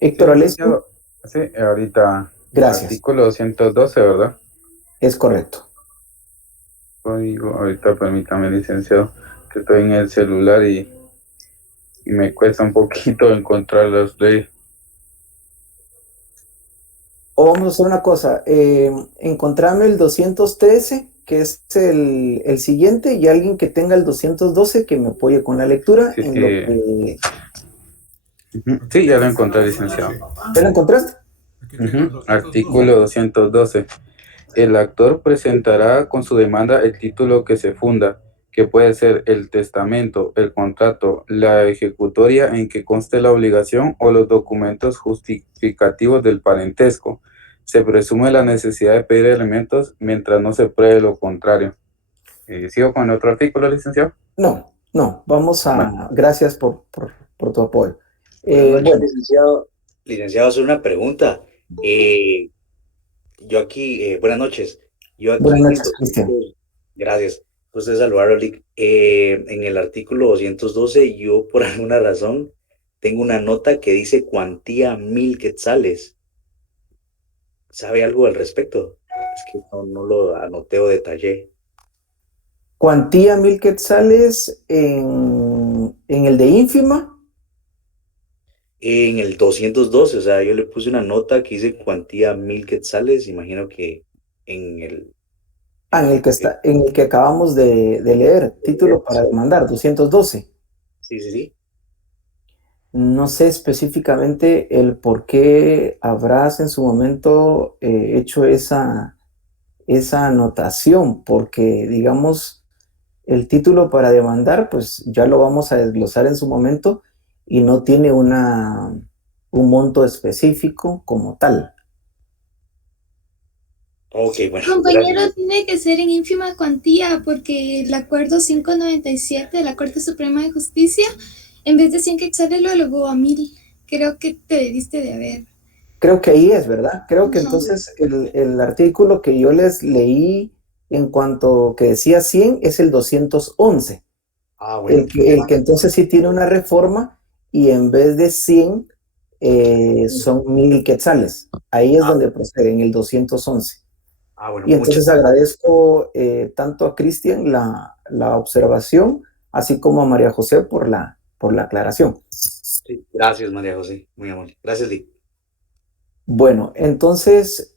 Sí, Héctor Alessio, licenciado. Sí, ahorita gracias. artículo 212, ¿verdad? Es correcto. Código, ahorita permítame, licenciado, que estoy en el celular y me cuesta un poquito encontrar los de... O vamos a hacer una cosa, encontrame el 213, que es el siguiente, y alguien que tenga el 212 que me apoye con la lectura Sí, en lo que... ujú, sí, ya lo encontré, licenciado. ¿Ya lo encontraste? Ujú, artículo 212. El actor presentará con su demanda el título que se funda, que puede ser el testamento, el contrato, la ejecutoria en que conste la obligación o los documentos justificativos del parentesco. Se presume la necesidad de pedir elementos mientras no se pruebe lo contrario. ¿Sigo con el otro artículo, licenciado? No, no, vamos Bueno, a... Gracias por tu apoyo. Buenas noches, Bueno, licenciado. Licenciado, hacer una pregunta. Eh, yo aquí, buenas noches. Yo buenas aquí en el noches, Cristian. 200, gracias. José Salvador, en el artículo 212, yo por alguna razón tengo una nota que dice cuantía 1000 quetzales. ¿Sabe algo al respecto? Es que no lo anoté o detallé. Cuantía 1000 quetzales en el de ínfima. En el 212, o sea, yo le puse una nota que dice cuantía 1000 quetzales. Imagino que en el, Ah, en el, en el que acabamos de leer, título para demandar, 212. sí, sí, sí. No sé específicamente el por qué habrás en su momento hecho esa anotación, porque digamos, el título para demandar, pues ya lo vamos a desglosar en su momento y no tiene un monto específico como tal. Ok, bueno, Compañero, gracias. tiene que ser en ínfima cuantía porque el acuerdo 597 de la Corte Suprema de Justicia, en vez de 100 quetzales, lo elevó a 1000. Creo que te debiste de haber. Creo que ahí es, ¿verdad? Creo que Ajá. entonces el artículo que yo les leí en cuanto que decía 100 es el 211. Ah, El bueno, que, el que entonces sí tiene una reforma y en vez de 100 son 1000 quetzales. Ahí es ah, donde procede, en el 211. bueno, Y muchas entonces gracias. agradezco tanto a Cristian la observación, así como a María José por la aclaración. Sí, gracias, María José, muy amable. Gracias, Di. Bueno, entonces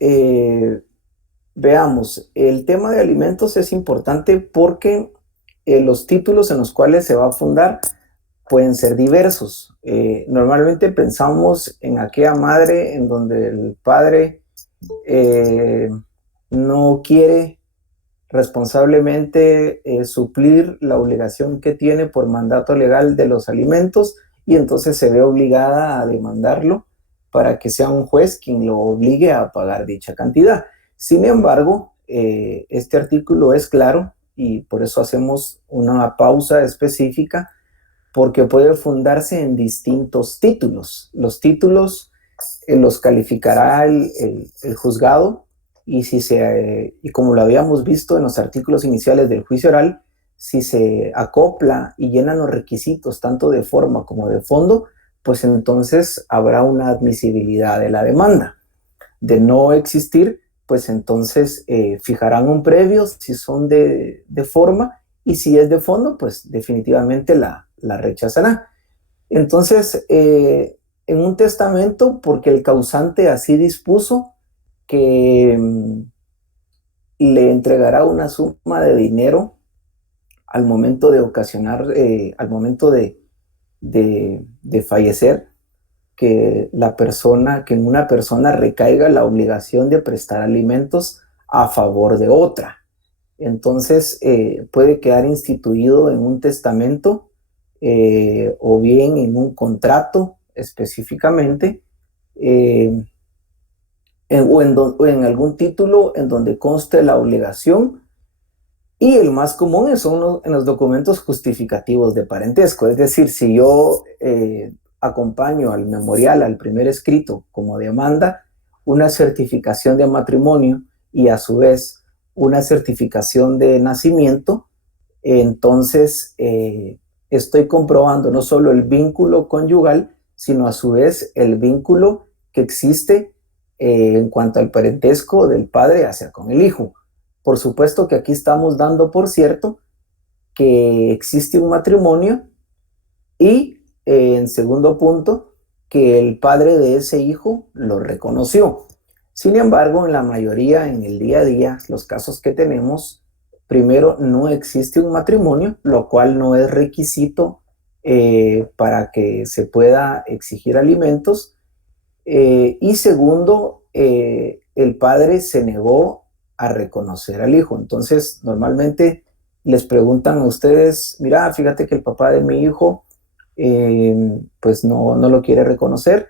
veamos, el tema de alimentos es importante porque los títulos en los cuales se va a fundar pueden ser diversos. Normalmente pensamos en aquella madre en donde el padre eh, no quiere responsablemente suplir la obligación que tiene por mandato legal de los alimentos y entonces se ve obligada a demandarlo para que sea un juez quien lo obligue a pagar dicha cantidad. Sin embargo, este artículo es claro y por eso hacemos una pausa específica porque puede fundarse en distintos títulos. Los títulos los calificará el juzgado y, y como lo habíamos visto en los artículos iniciales del juicio oral, si se acopla y llenan los requisitos tanto de forma como de fondo, pues entonces habrá una admisibilidad de la demanda. De no existir, pues entonces fijarán un previo si son de forma y si es de fondo, pues definitivamente la rechazará. Entonces, en un testamento, porque el causante así dispuso que le entregará una suma de dinero al momento de ocasionar, al momento de fallecer, que en una persona recaiga la obligación de prestar alimentos a favor de otra. Entonces, puede quedar instituido en un testamento o bien en un contrato específicamente, eh, o en algún título en donde conste la obligación. Y el más común son en los documentos justificativos de parentesco. Es decir, si yo acompaño al memorial, al primer escrito como demanda, una certificación de matrimonio y a su vez una certificación de nacimiento, entonces estoy comprobando no solo el vínculo conyugal, sino a su vez el vínculo que existe en cuanto al parentesco del padre hacia con el hijo. Por supuesto que aquí estamos dando por cierto que existe un matrimonio y en segundo punto, que el padre de ese hijo lo reconoció. Sin embargo, en la mayoría, en el día a día, los casos que tenemos, primero, no existe un matrimonio, lo cual no es requisito para que se pueda exigir alimentos. Y segundo, el padre se negó a reconocer al hijo. Entonces, normalmente les preguntan a ustedes, mira, fíjate que el papá de mi hijo pues no lo quiere reconocer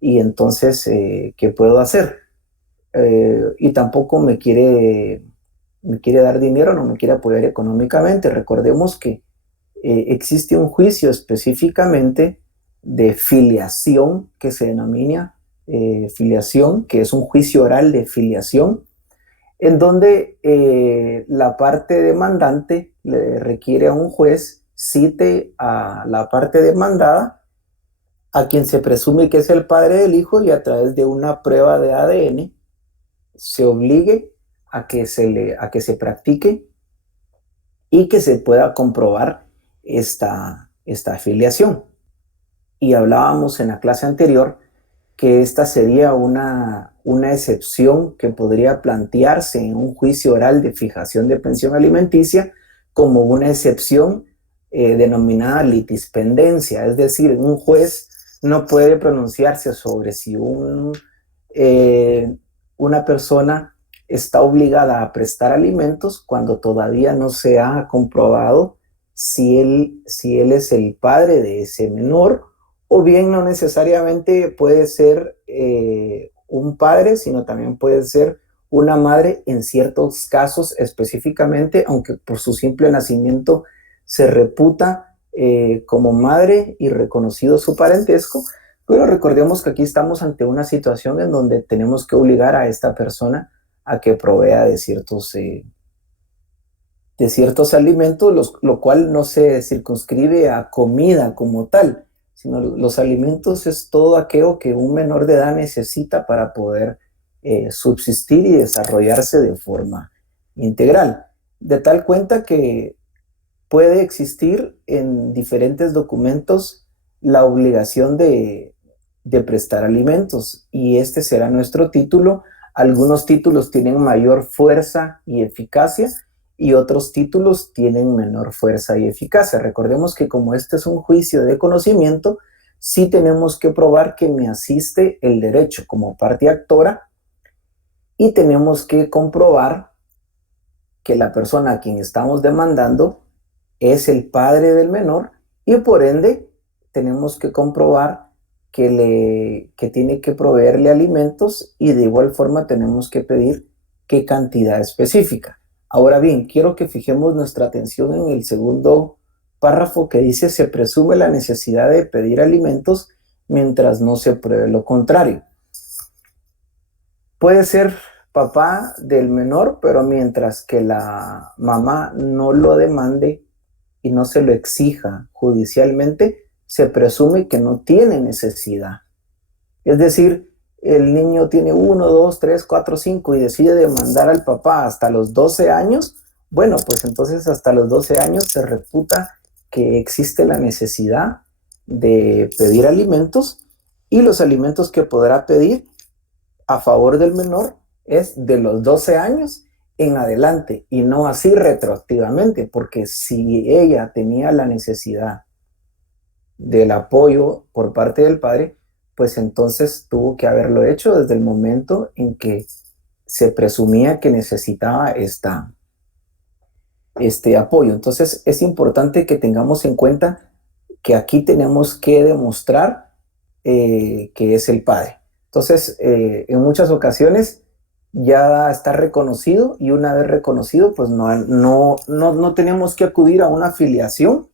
y entonces, ¿qué puedo hacer? Y tampoco me quiere dar dinero, no me quiere apoyar económicamente. Recordemos que existe un juicio específicamente de filiación que se denomina filiación, que es un juicio oral de filiación, en donde la parte demandante le requiere a un juez cite a la parte demandada, a quien se presume que es el padre del hijo, y a través de una prueba de ADN se obligue a que se practique y que se pueda comprobar esta afiliación. Y hablábamos en la clase anterior que esta sería una excepción que podría plantearse en un juicio oral de fijación de pensión alimenticia como una excepción denominada litispendencia, es decir, un juez no puede pronunciarse sobre si una persona está obligada a prestar alimentos cuando todavía no se ha comprobado si él es el padre de ese menor, o bien no necesariamente puede ser un padre, sino también puede ser una madre en ciertos casos específicamente, aunque por su simple nacimiento se reputa como madre y reconocido su parentesco. Pero recordemos que aquí estamos ante una situación en donde tenemos que obligar a esta persona a que provea de ciertos alimentos, lo cual no se circunscribe a comida como tal, sino los alimentos es todo aquello que un menor de edad necesita para poder subsistir y desarrollarse de forma integral. De tal cuenta que puede existir en diferentes documentos la obligación de prestar alimentos, y este será nuestro título. Algunos títulos tienen mayor fuerza y eficacia y otros títulos tienen menor fuerza y eficacia. Recordemos que como este es un juicio de conocimiento, sí tenemos que probar que me asiste el derecho como parte actora, y tenemos que comprobar que la persona a quien estamos demandando es el padre del menor, y por ende tenemos que comprobar que tiene que proveerle alimentos, y de igual forma tenemos que pedir qué cantidad específica. Ahora bien, quiero que fijemos nuestra atención en el segundo párrafo que dice: se presume la necesidad de pedir alimentos mientras no se pruebe lo contrario. Puede ser papá del menor, pero mientras que la mamá no lo demande y no se lo exija judicialmente, se presume que no tiene necesidad. Es decir, el niño tiene 1, 2, 3, 4, 5 y decide demandar al papá hasta los 12 años, bueno, pues entonces hasta los 12 años se reputa que existe la necesidad de pedir alimentos, y los alimentos que podrá pedir a favor del menor es de los 12 años en adelante, y no así retroactivamente, porque si ella tenía la necesidad del apoyo por parte del padre, pues entonces tuvo que haberlo hecho desde el momento en que se presumía que necesitaba este apoyo. Entonces es importante que tengamos en cuenta que aquí tenemos que demostrar que es el padre. Entonces, en muchas ocasiones ya está reconocido, y una vez reconocido, pues no tenemos que acudir a una filiación,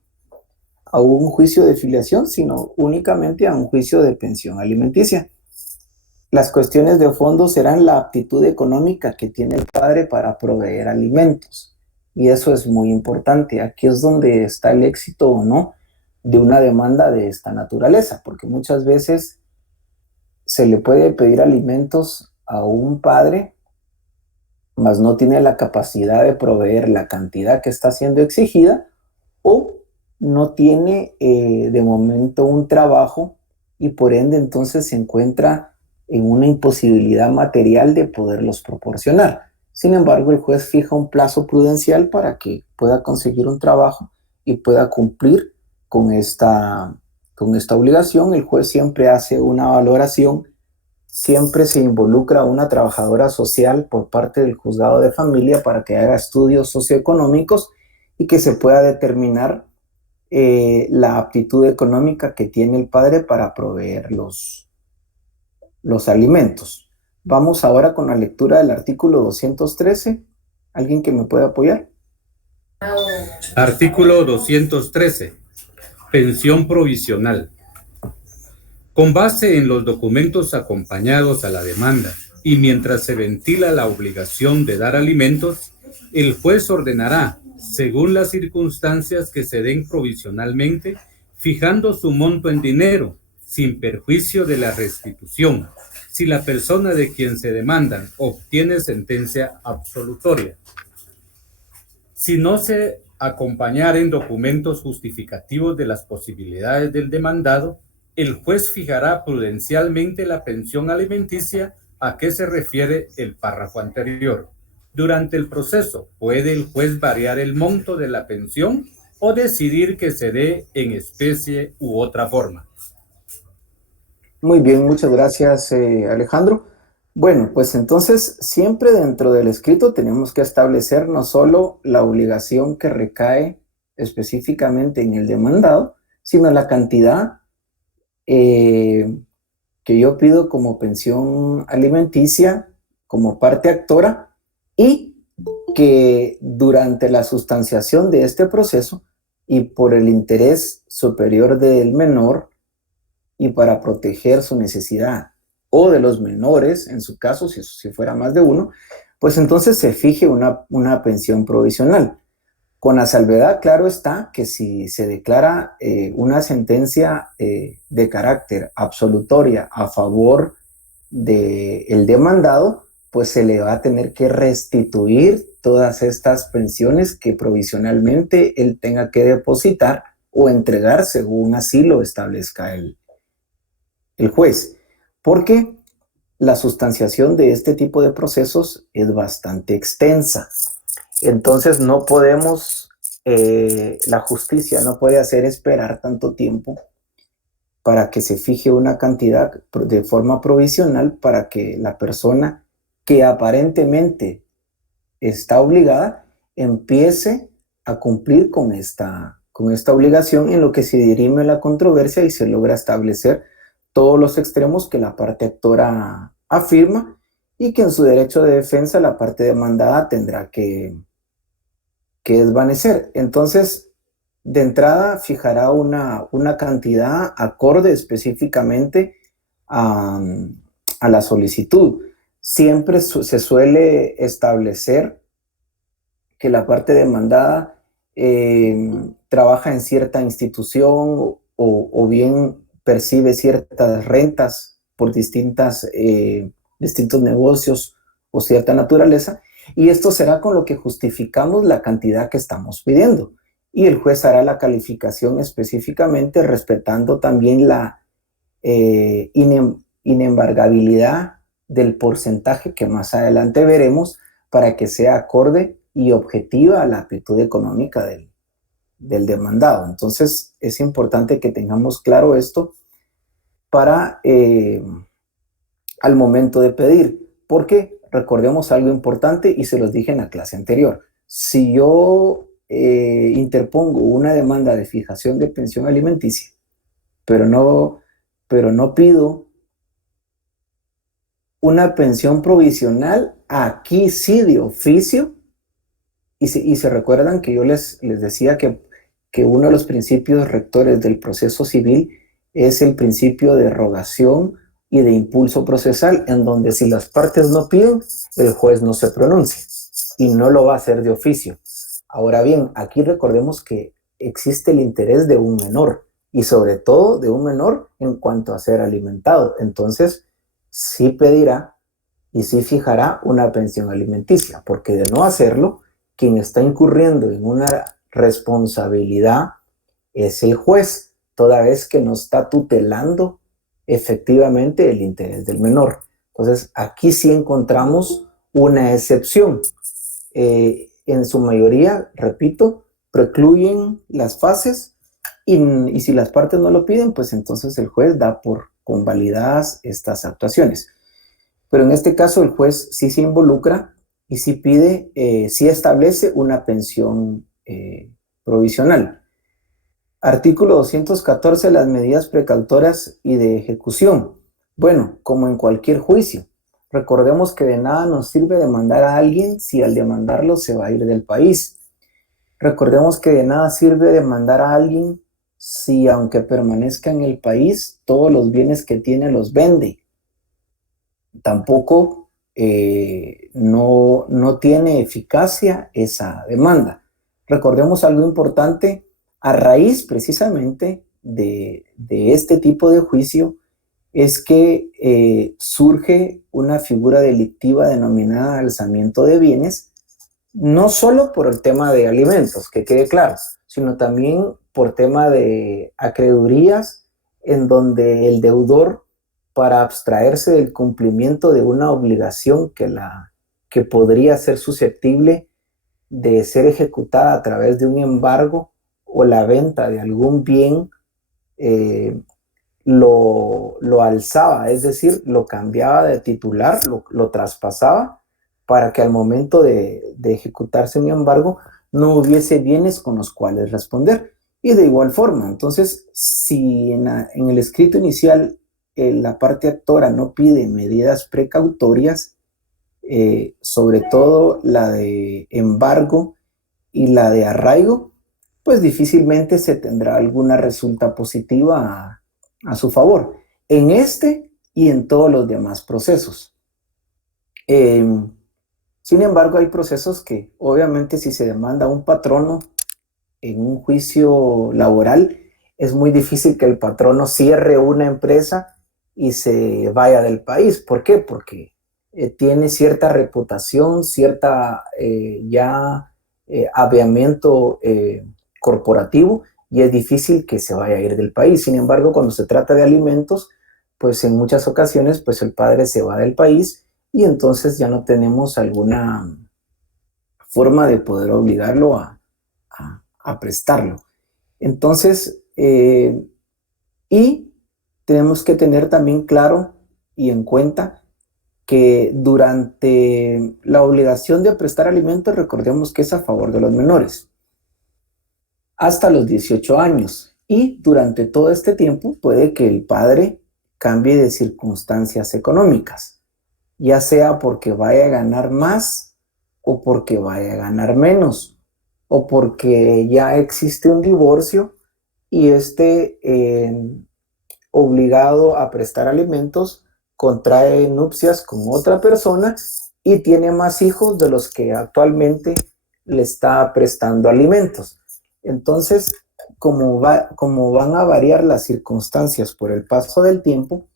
a un juicio de filiación, sino únicamente a un juicio de pensión alimenticia. Las cuestiones de fondo serán la aptitud económica que tiene el padre para proveer alimentos, y eso es muy importante. Aquí es donde está el éxito o no de una demanda de esta naturaleza, porque muchas veces se le puede pedir alimentos a un padre, mas no tiene la capacidad de proveer la cantidad que está siendo exigida, o no tiene de momento un trabajo y por ende entonces se encuentra en una imposibilidad material de poderlos proporcionar. Sin embargo, el juez fija un plazo prudencial para que pueda conseguir un trabajo y pueda cumplir con esta obligación. El juez siempre hace una valoración, siempre se involucra a una trabajadora social por parte del juzgado de familia para que haga estudios socioeconómicos y que se pueda determinar la aptitud económica que tiene el padre para proveer los alimentos. Vamos ahora con la lectura del artículo 213. ¿Alguien que me pueda apoyar? Artículo 213. Pensión provisional. Con base en los documentos acompañados a la demanda y mientras se ventila la obligación de dar alimentos, el juez ordenará, según las circunstancias que se den provisionalmente, fijando su monto en dinero, sin perjuicio de la restitución, si la persona de quien se demandan obtiene sentencia absolutoria. Si no se acompañaren documentos justificativos de las posibilidades del demandado, el juez fijará prudencialmente la pensión alimenticia a que se refiere el párrafo anterior. Durante el proceso, puede el juez variar el monto de la pensión o decidir que se dé en especie u otra forma. Muy bien, muchas gracias, Alejandro. Bueno, pues entonces siempre dentro del escrito tenemos que establecer no solo la obligación que recae específicamente en el demandado, sino la cantidad que yo pido como pensión alimenticia, como parte actora, y que durante la sustanciación de este proceso y por el interés superior del menor y para proteger su necesidad o de los menores, en su caso, si fuera más de uno, pues entonces se fije una pensión provisional. Con la salvedad, claro está, que si se declara una sentencia de carácter absolutoria a favor del demandado, pues se le va a tener que restituir todas estas pensiones que provisionalmente él tenga que depositar o entregar según así lo establezca el juez. Porque la sustanciación de este tipo de procesos es bastante extensa. Entonces no podemos, la justicia no puede hacer esperar tanto tiempo para que se fije una cantidad de forma provisional para que la persona que aparentemente está obligada empiece a cumplir con esta obligación en lo que se dirime la controversia y se logra establecer todos los extremos que la parte actora afirma y que en su derecho de defensa la parte demandada tendrá que desvanecer. Entonces, de entrada fijará una cantidad acorde específicamente a la solicitud. Siempre se suele establecer que la parte demandada trabaja en cierta institución o bien percibe ciertas rentas por distintos negocios o cierta naturaleza, y esto será con lo que justificamos la cantidad que estamos pidiendo. Y el juez hará la calificación específicamente respetando también la inembargabilidad del porcentaje que más adelante veremos para que sea acorde y objetiva a la aptitud económica del demandado. Entonces es importante que tengamos claro esto para al momento de pedir, porque recordemos algo importante y se los dije en la clase anterior. Si yo interpongo una demanda de fijación de pensión alimenticia, pero no pido una pensión provisional, aquí sí de oficio, y se recuerdan que yo les decía que uno de los principios rectores del proceso civil es el principio de rogación y de impulso procesal, en donde si las partes no piden, el juez no se pronuncia y no lo va a hacer de oficio. Ahora bien, aquí recordemos que existe el interés de un menor. y sobre todo de un menor en cuanto a ser alimentado. Entonces, sí pedirá y sí fijará una pensión alimenticia, porque de no hacerlo, quien está incurriendo en una responsabilidad es el juez, toda vez que no está tutelando efectivamente el interés del menor. Entonces, aquí sí encontramos una excepción. En su mayoría, repito, precluyen las fases y si las partes no lo piden, pues entonces el juez da por convalidadas estas actuaciones. Pero en este caso el juez sí se involucra y sí pide, sí establece una pensión provisional. Artículo 214, las medidas precautorias y de ejecución. Bueno, como en cualquier juicio, recordemos que de nada nos sirve demandar a alguien si al demandarlo se va a ir del país. Recordemos que de nada sirve demandar a alguien si aunque permanezca en el país, todos los bienes que tiene los vende. Tampoco no tiene eficacia esa demanda. Recordemos algo importante, a raíz precisamente de este tipo de juicio es que surge una figura delictiva denominada alzamiento de bienes, no solo por el tema de alimentos, que quede claro, sino también por tema de acreedurías, en donde el deudor, para abstraerse del cumplimiento de una obligación que podría ser susceptible de ser ejecutada a través de un embargo o la venta de algún bien, lo alzaba, es decir, lo cambiaba de titular, lo traspasaba para que al momento de ejecutarse un embargo no hubiese bienes con los cuales responder. Y de igual forma, entonces, si en el escrito inicial la parte actora no pide medidas precautorias, sobre todo la de embargo y la de arraigo, pues difícilmente se tendrá alguna resulta positiva a su favor, en este y en todos los demás procesos. Sin embargo, hay procesos que obviamente si se demanda a un patrono en un juicio laboral, es muy difícil que el patrono cierre una empresa y se vaya del país. ¿Por qué? Porque tiene cierta reputación, cierta aviamiento corporativo y es difícil que se vaya a ir del país. Sin embargo, cuando se trata de alimentos, pues en muchas ocasiones pues el padre se va del país y entonces ya no tenemos alguna forma de poder obligarlo a prestarlo. Entonces, y tenemos que tener también claro y en cuenta que durante la obligación de prestar alimentos, recordemos que es a favor de los menores, hasta los 18 años. Y durante todo este tiempo puede que el padre cambie de circunstancias económicas, ya sea porque vaya a ganar más o porque vaya a ganar menos, o porque ya existe un divorcio y obligado a prestar alimentos contrae nupcias con otra persona y tiene más hijos de los que actualmente le está prestando alimentos. Entonces, como van a variar las circunstancias por el paso del tiempo,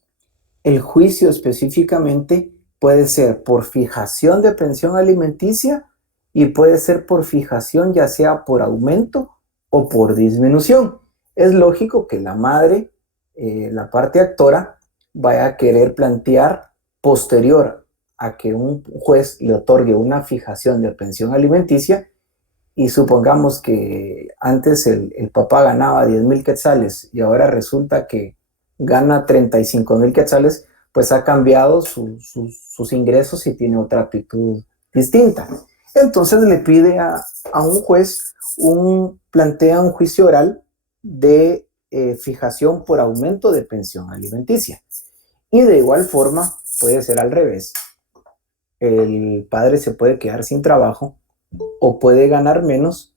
el juicio específicamente puede ser por fijación de pensión alimenticia y puede ser por fijación, ya sea por aumento o por disminución. Es lógico que la madre, la parte actora, vaya a querer plantear posterior a que un juez le otorgue una fijación de pensión alimenticia y supongamos que antes el papá ganaba 10,000 quetzales y ahora resulta que gana 35,000 quetzales, pues ha cambiado sus ingresos y tiene otra actitud distinta. Entonces le pide a un juez, plantea un juicio oral de fijación por aumento de pensión alimenticia. Y de igual forma puede ser al revés. El padre se puede quedar sin trabajo o puede ganar menos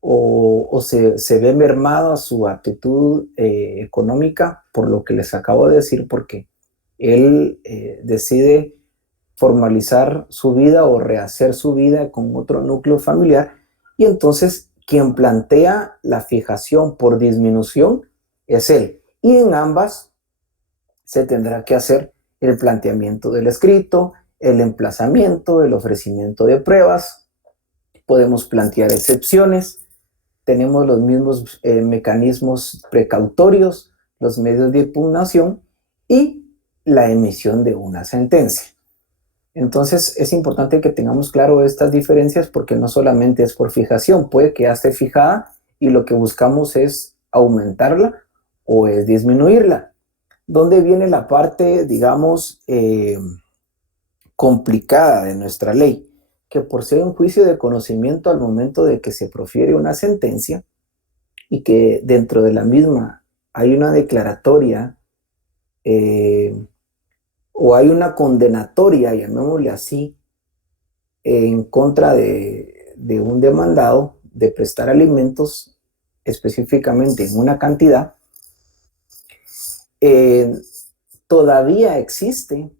o se ve mermado a su actitud económica por lo que les acabo de decir, porque él decide formalizar su vida o rehacer su vida con otro núcleo familiar y entonces quien plantea la fijación por disminución es él. Y en ambas se tendrá que hacer el planteamiento del escrito, el emplazamiento, el ofrecimiento de pruebas. Podemos plantear excepciones. Tenemos los mismos mecanismos precautorios, los medios de impugnación y la emisión de una sentencia. Entonces es importante que tengamos claro estas diferencias porque no solamente es por fijación, puede que ya esté fijada y lo que buscamos es aumentarla o es disminuirla. ¿Dónde viene la parte, digamos, complicada de nuestra ley? Que por ser un juicio de conocimiento al momento de que se profiere una sentencia y que dentro de la misma hay una declaratoria o hay una condenatoria, llamémosle así, en contra de un demandado de prestar alimentos específicamente en una cantidad, todavía existe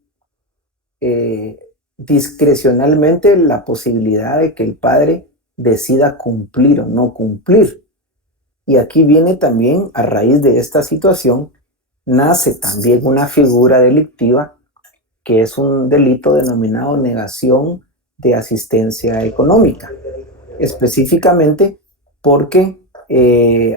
discrecionalmente la posibilidad de que el padre decida cumplir o no cumplir. Y aquí viene también, a raíz de esta situación, nace también una figura delictiva que es un delito denominado negación de asistencia económica, específicamente porque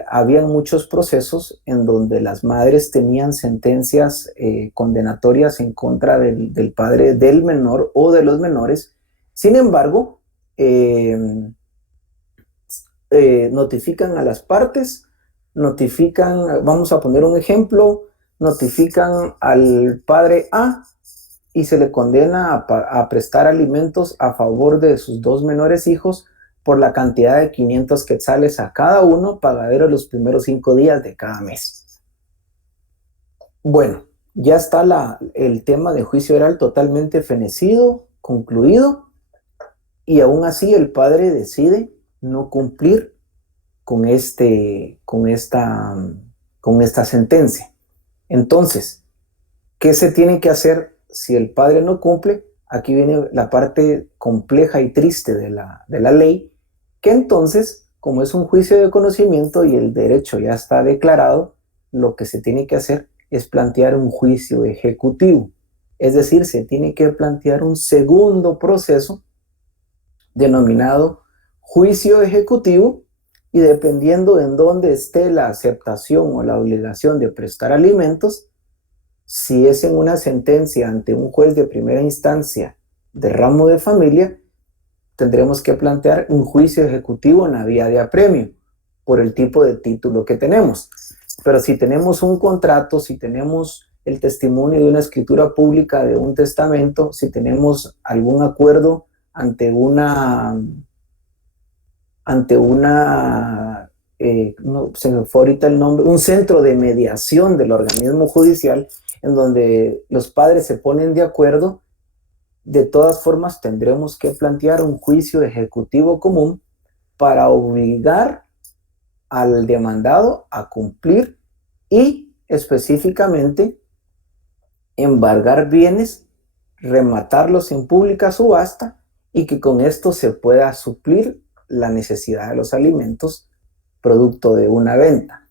habían muchos procesos en donde las madres tenían sentencias condenatorias en contra del padre del menor o de los menores. Sin embargo, notifican a las partes, vamos a poner un ejemplo, notifican al padre A y se le condena a prestar alimentos a favor de sus dos menores hijos por la cantidad de 500 quetzales a cada uno, pagadero los primeros 5 días de cada mes. Bueno, ya está el tema de juicio oral totalmente fenecido, concluido, y aún así el padre decide no cumplir con esta sentencia. Entonces, ¿qué se tiene que hacer si el padre no cumple? Aquí viene la parte compleja y triste de la ley, que entonces, como es un juicio de conocimiento y el derecho ya está declarado, lo que se tiene que hacer es plantear un juicio ejecutivo. Es decir, se tiene que plantear un segundo proceso denominado juicio ejecutivo, y dependiendo en dónde esté la aceptación o la obligación de prestar alimentos, si es en una sentencia ante un juez de primera instancia de ramo de familia, tendremos que plantear un juicio ejecutivo en la vía de apremio por el tipo de título que tenemos. Pero si tenemos un contrato, si tenemos el testimonio de una escritura pública de un testamento, si tenemos algún acuerdo ante no se me fue ahorita el nombre, un centro de mediación del organismo judicial en donde los padres se ponen de acuerdo, de todas formas tendremos que plantear un juicio ejecutivo común para obligar al demandado a cumplir y específicamente embargar bienes, rematarlos en pública subasta y que con esto se pueda suplir la necesidad de los alimentos producto de una venta.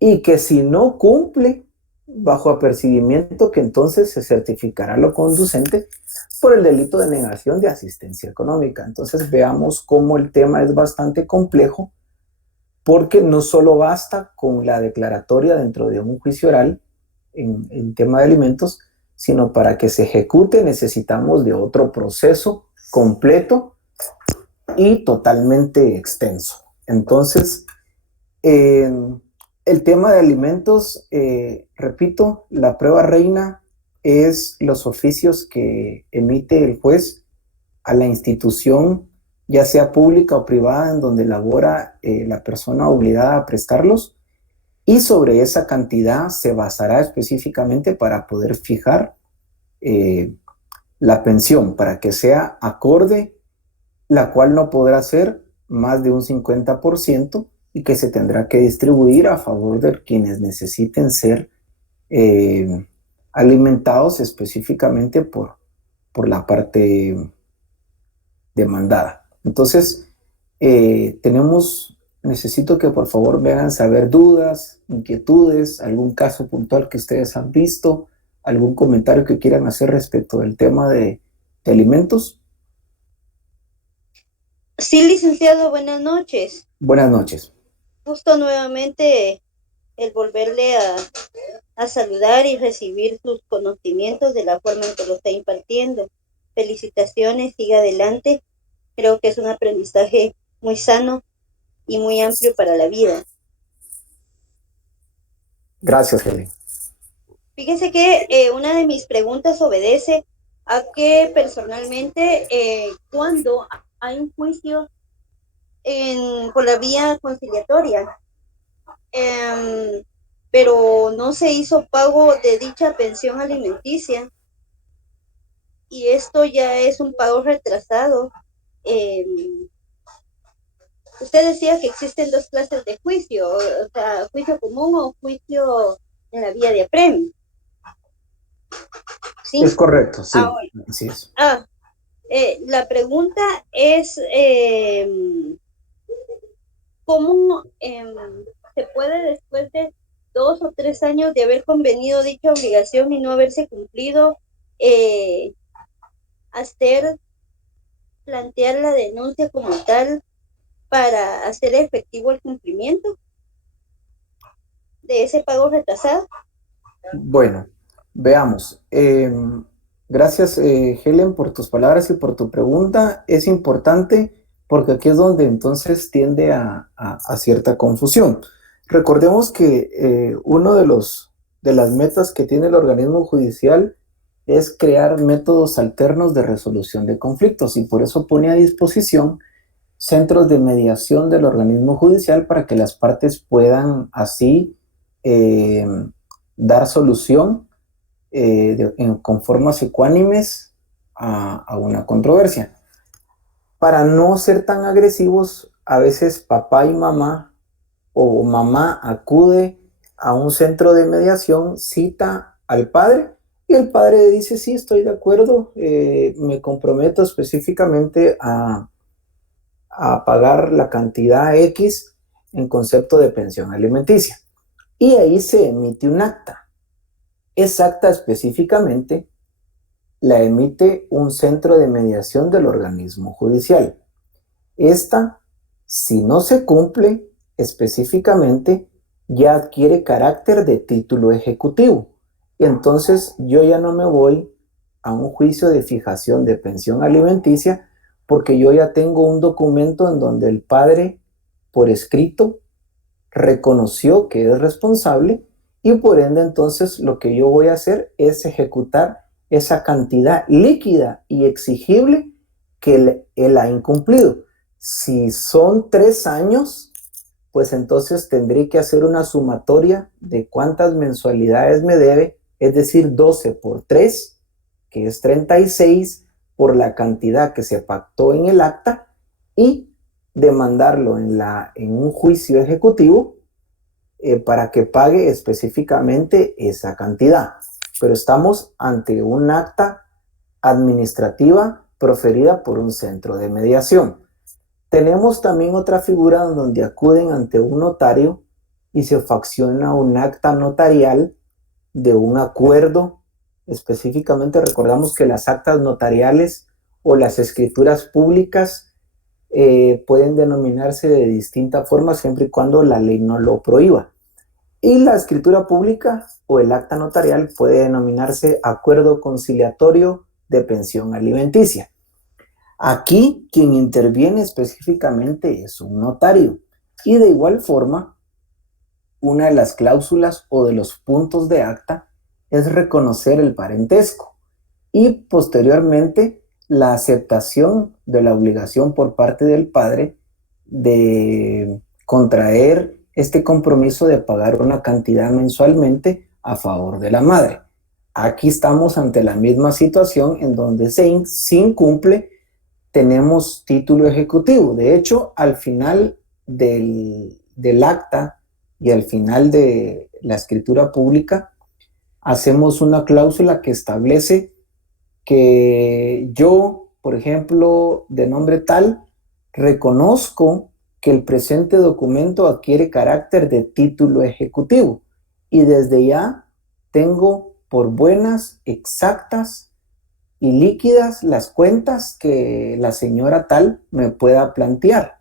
Y que si no cumple bajo apercibimiento, que entonces se certificará lo conducente por el delito de negación de asistencia económica. Entonces veamos cómo el tema es bastante complejo, porque no solo basta con la declaratoria dentro de un juicio oral en tema de alimentos, sino para que se ejecute necesitamos de otro proceso completo y totalmente extenso. Entonces, el tema de alimentos, repito, la prueba reina es los oficios que emite el juez a la institución, ya sea pública o privada, en donde labora la persona obligada a prestarlos, y sobre esa cantidad se basará específicamente para poder fijar la pensión, para que sea acorde, la cual no podrá ser más de un 50% y que se tendrá que distribuir a favor de quienes necesiten ser alimentados específicamente por la parte demandada. Entonces, tenemos necesito que por favor me hagan saber dudas, inquietudes, algún caso puntual que ustedes han visto, algún comentario que quieran hacer respecto del tema de alimentos. Sí, licenciado, buenas noches. Buenas noches. Justo nuevamente el volverle a saludar y recibir sus conocimientos de la forma en que lo está impartiendo. Felicitaciones, siga adelante. Creo que es un aprendizaje muy sano y muy amplio para la vida. Gracias, Helen. Fíjese que una de mis preguntas obedece a que personalmente cuando hay un juicio por la vía conciliatoria, pero no se hizo pago de dicha pensión alimenticia y esto ya es un pago retrasado. Usted decía que existen dos clases de juicio, o sea, juicio común o juicio en la vía de apremio. ¿Sí? Es correcto, sí. Ahora, así es. la pregunta es, ¿cómo se puede después de 2 o 3 años de haber convenido dicha obligación y no haberse cumplido, plantear la denuncia como tal para hacer efectivo el cumplimiento de ese pago retrasado? Bueno, veamos. Gracias, Helen, por tus palabras y por tu pregunta. Es importante porque aquí es donde entonces tiende a cierta confusión. Recordemos que uno de las metas que tiene el organismo judicial es crear métodos alternos de resolución de conflictos y por eso pone a disposición centros de mediación del organismo judicial para que las partes puedan así dar solución con formas ecuánimes a una controversia. Para no ser tan agresivos, a veces papá y mamá o mamá acude a un centro de mediación, cita al padre y el padre dice, sí, estoy de acuerdo, me comprometo específicamente a pagar la cantidad X en concepto de pensión alimenticia. Y ahí se emite un acta. Esa acta específicamente la emite un centro de mediación del organismo judicial. Esta, si no se cumple específicamente, ya adquiere carácter de título ejecutivo. Y entonces yo ya no me voy a un juicio de fijación de pensión alimenticia porque yo ya tengo un documento en donde el padre, por escrito, reconoció que es responsable y por ende entonces lo que yo voy a hacer es ejecutar esa cantidad líquida y exigible que él ha incumplido. Si son 3 años, pues entonces tendré que hacer una sumatoria de cuántas mensualidades me debe, es decir, 12 por 3, que es 36, por la cantidad que se pactó en el acta y demandarlo en un juicio ejecutivo para que pague específicamente esa cantidad. Pero estamos ante un acta administrativa proferida por un centro de mediación. Tenemos también otra figura donde acuden ante un notario y se facciona un acta notarial de un acuerdo. Específicamente recordamos que las actas notariales o las escrituras públicas pueden denominarse de distinta forma siempre y cuando la ley no lo prohíba. Y la escritura pública o el acta notarial puede denominarse acuerdo conciliatorio de pensión alimenticia. Aquí quien interviene específicamente es un notario. Y de igual forma, una de las cláusulas o de los puntos de acta es reconocer el parentesco y posteriormente la aceptación de la obligación por parte del padre de contraer este compromiso de pagar una cantidad mensualmente a favor de la madre. Aquí estamos ante la misma situación en donde se incumple, tenemos título ejecutivo. De hecho, al final del acta y al final de la escritura pública, hacemos una cláusula que establece que yo, por ejemplo, de nombre tal, reconozco que el presente documento adquiere carácter de título ejecutivo y desde ya tengo por buenas, exactas y líquidas las cuentas que la señora tal me pueda plantear,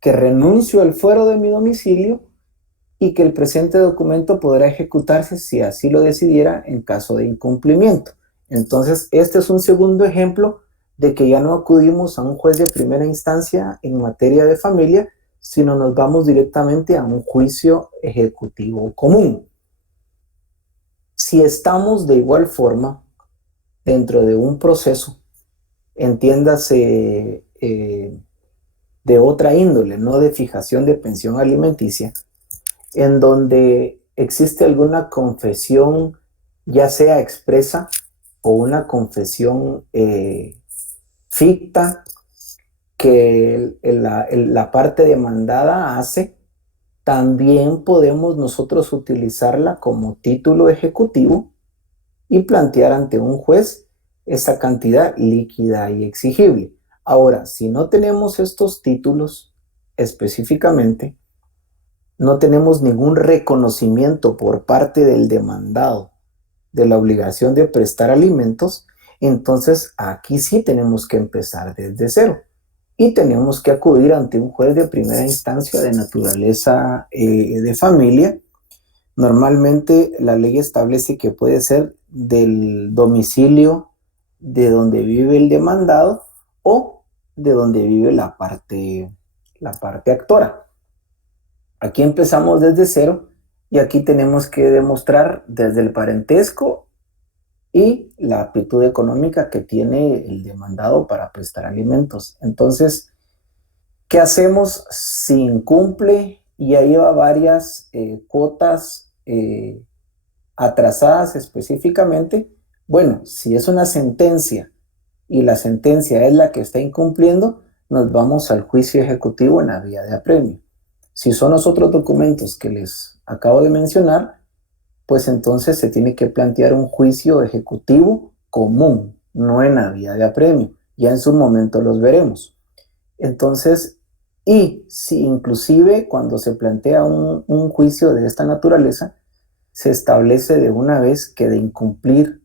que renuncio al fuero de mi domicilio y que el presente documento podrá ejecutarse si así lo decidiera en caso de incumplimiento. Entonces, este es un segundo ejemplo de que ya no acudimos a un juez de primera instancia en materia de familia, sino nos vamos directamente a un juicio ejecutivo común. Si estamos de igual forma dentro de un proceso, entiéndase de otra índole, no de fijación de pensión alimenticia, en donde existe alguna confesión, ya sea expresa o una confesión ficta que la parte demandada hace, también podemos nosotros utilizarla como título ejecutivo y plantear ante un juez esa cantidad líquida y exigible. Ahora, si no tenemos estos títulos específicamente, no tenemos ningún reconocimiento por parte del demandado de la obligación de prestar alimentos, entonces aquí sí tenemos que empezar desde cero y tenemos que acudir ante un juez de primera instancia de naturaleza de familia. Normalmente la ley establece que puede ser del domicilio de donde vive el demandado o de donde vive la parte actora. Aquí empezamos desde cero y aquí tenemos que demostrar desde el parentesco y la aptitud económica que tiene el demandado para prestar alimentos. Entonces, ¿qué hacemos si incumple y ya lleva varias cuotas atrasadas específicamente? Bueno, si es una sentencia y la sentencia es la que está incumpliendo, nos vamos al juicio ejecutivo en la vía de apremio. Si son los otros documentos que les acabo de mencionar, pues entonces se tiene que plantear un juicio ejecutivo común, no en la vía de apremio. Ya en su momento los veremos. Entonces, y si inclusive cuando se plantea un juicio de esta naturaleza, se establece de una vez que de incumplir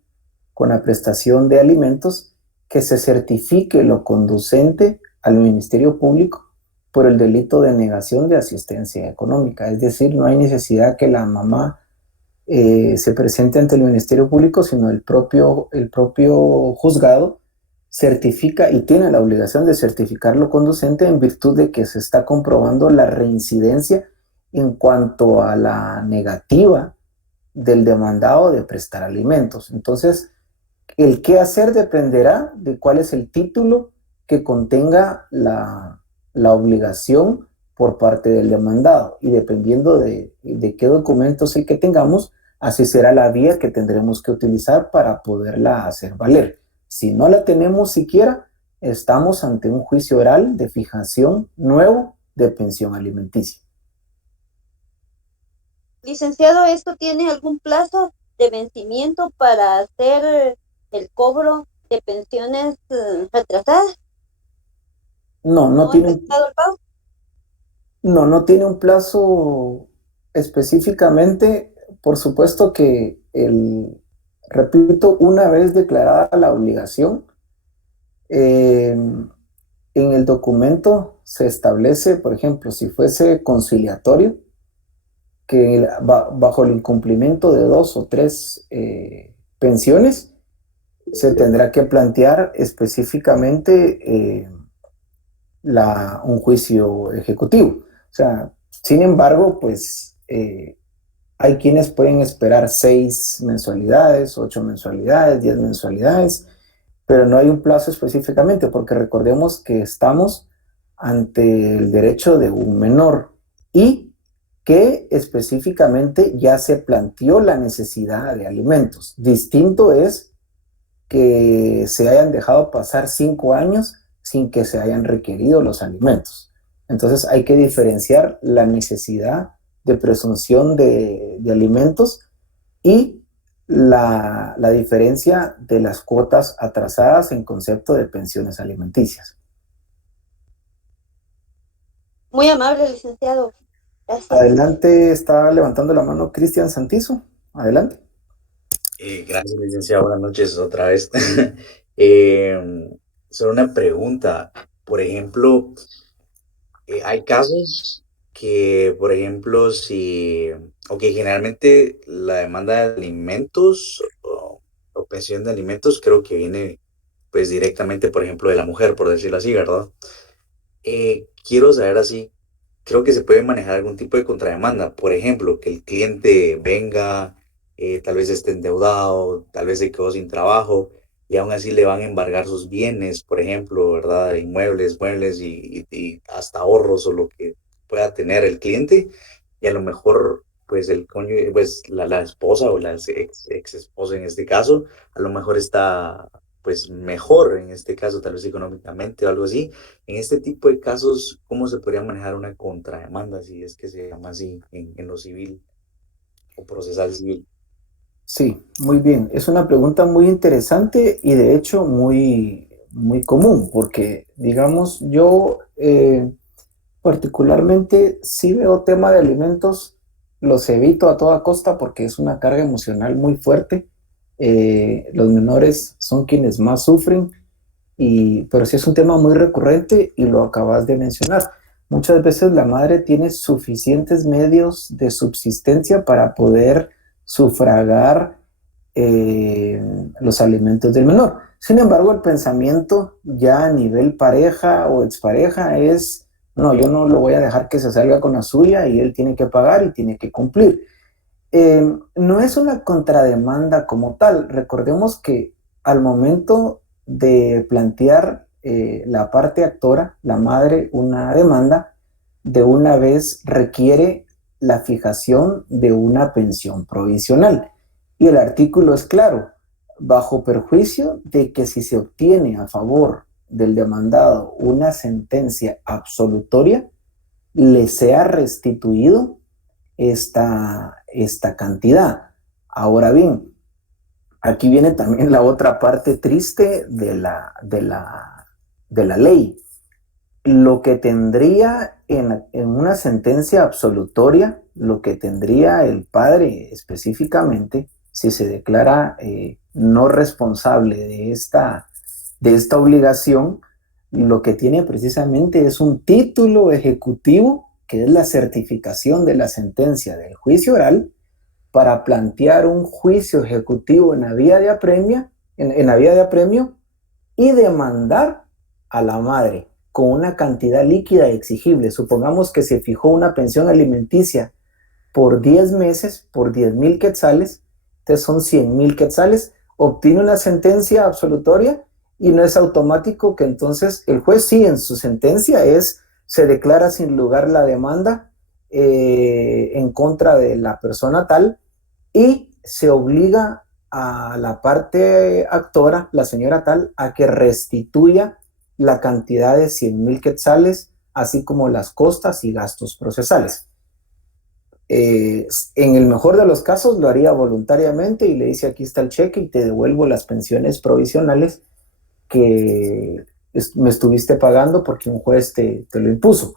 con la prestación de alimentos, que se certifique lo conducente al Ministerio Público por el delito de negación de asistencia económica. Es decir, no hay necesidad que la mamá se presente ante el Ministerio Público, sino el propio juzgado certifica y tiene la obligación de certificar lo conducente en virtud de que se está comprobando la reincidencia en cuanto a la negativa del demandado de prestar alimentos. Entonces, el qué hacer dependerá de cuál es el título que contenga la obligación por parte del demandado, y dependiendo de qué documentos el que tengamos, así será la vía que tendremos que utilizar para poderla hacer valer. Si no la tenemos siquiera, estamos ante un juicio oral de fijación nuevo de pensión alimenticia. Licenciado, ¿esto tiene algún plazo de vencimiento para hacer el cobro de pensiones retrasadas? No ¿Ha tiene, empezado el pago? no tiene un plazo específicamente. Por supuesto que, repito, una vez declarada la obligación, en el documento se establece, por ejemplo, si fuese conciliatorio, que bajo el incumplimiento de 2 o 3 pensiones, se tendrá que plantear específicamente un juicio ejecutivo. O sea, sin embargo, pues hay quienes pueden esperar 6 mensualidades, 8 mensualidades, 10 mensualidades, pero no hay un plazo específicamente, porque recordemos que estamos ante el derecho de un menor y que específicamente ya se planteó la necesidad de alimentos. Distinto es que se hayan dejado pasar 5 años sin que se hayan requerido los alimentos. Entonces hay que diferenciar la necesidad de presunción de alimentos y la diferencia de las cuotas atrasadas en concepto de pensiones alimenticias. Muy amable, licenciado. Gracias. Adelante, está levantando la mano Cristian Santizo. Adelante. Gracias, licenciado. Buenas noches otra vez. Solo una pregunta. Por ejemplo, hay casos que, por ejemplo, o que generalmente la demanda de alimentos o pensión de alimentos creo que viene pues directamente, por ejemplo, de la mujer, por decirlo así, ¿verdad? Quiero saber así, creo que se puede manejar algún tipo de contrademanda. Por ejemplo, que el cliente venga, tal vez esté endeudado, tal vez se quedó sin trabajo y aún así le van a embargar sus bienes, por ejemplo, ¿verdad? Inmuebles, muebles y hasta ahorros o lo que pueda tener el cliente. Y a lo mejor, pues el cónyuge, pues la esposa o la ex esposa en este caso, a lo mejor está pues mejor en este caso, tal vez económicamente o algo así. En este tipo de casos, ¿cómo se podría manejar una contrademanda, si es que se llama así, en lo civil o procesal civil? Sí, muy bien. Es una pregunta muy interesante y de hecho muy común, porque digamos, yo particularmente sí veo tema de alimentos, los evito a toda costa porque es una carga emocional muy fuerte. Los menores son quienes más sufren, pero sí es un tema muy recurrente y lo acabas de mencionar. Muchas veces la madre tiene suficientes medios de subsistencia para poder sufragar los alimentos del menor. Sin embargo, el pensamiento ya a nivel pareja o expareja es, no, yo no lo voy a dejar que se salga con la suya y él tiene que pagar y tiene que cumplir. No es una contrademanda como tal. Recordemos que al momento de plantear la parte actora, la madre, una demanda, de una vez requiere la fijación de una pensión provisional. Y el artículo es claro, bajo perjuicio de que si se obtiene a favor del demandado una sentencia absolutoria, le sea restituido esta cantidad. Ahora bien, aquí viene también la otra parte triste de la ley. Lo que tendría en una sentencia absolutoria, lo que tendría el padre específicamente, si se declara no responsable de esta obligación, lo que tiene precisamente es un título ejecutivo, que es la certificación de la sentencia del juicio oral, para plantear un juicio ejecutivo en la vía de apremio, en la vía de apremio y demandar a la madre con una cantidad líquida exigible. Supongamos que se fijó una pensión alimenticia por 10 meses, por 10,000 quetzales, entonces son 100,000 quetzales, obtiene una sentencia absolutoria y no es automático que entonces el juez sí en su sentencia se declara sin lugar la demanda en contra de la persona tal y se obliga a la parte actora, la señora tal, a que restituya la cantidad de 100,000 quetzales, así como las costas y gastos procesales. En el mejor de los casos lo haría voluntariamente y le dice aquí está el cheque y te devuelvo las pensiones provisionales que me estuviste pagando porque un juez te lo impuso.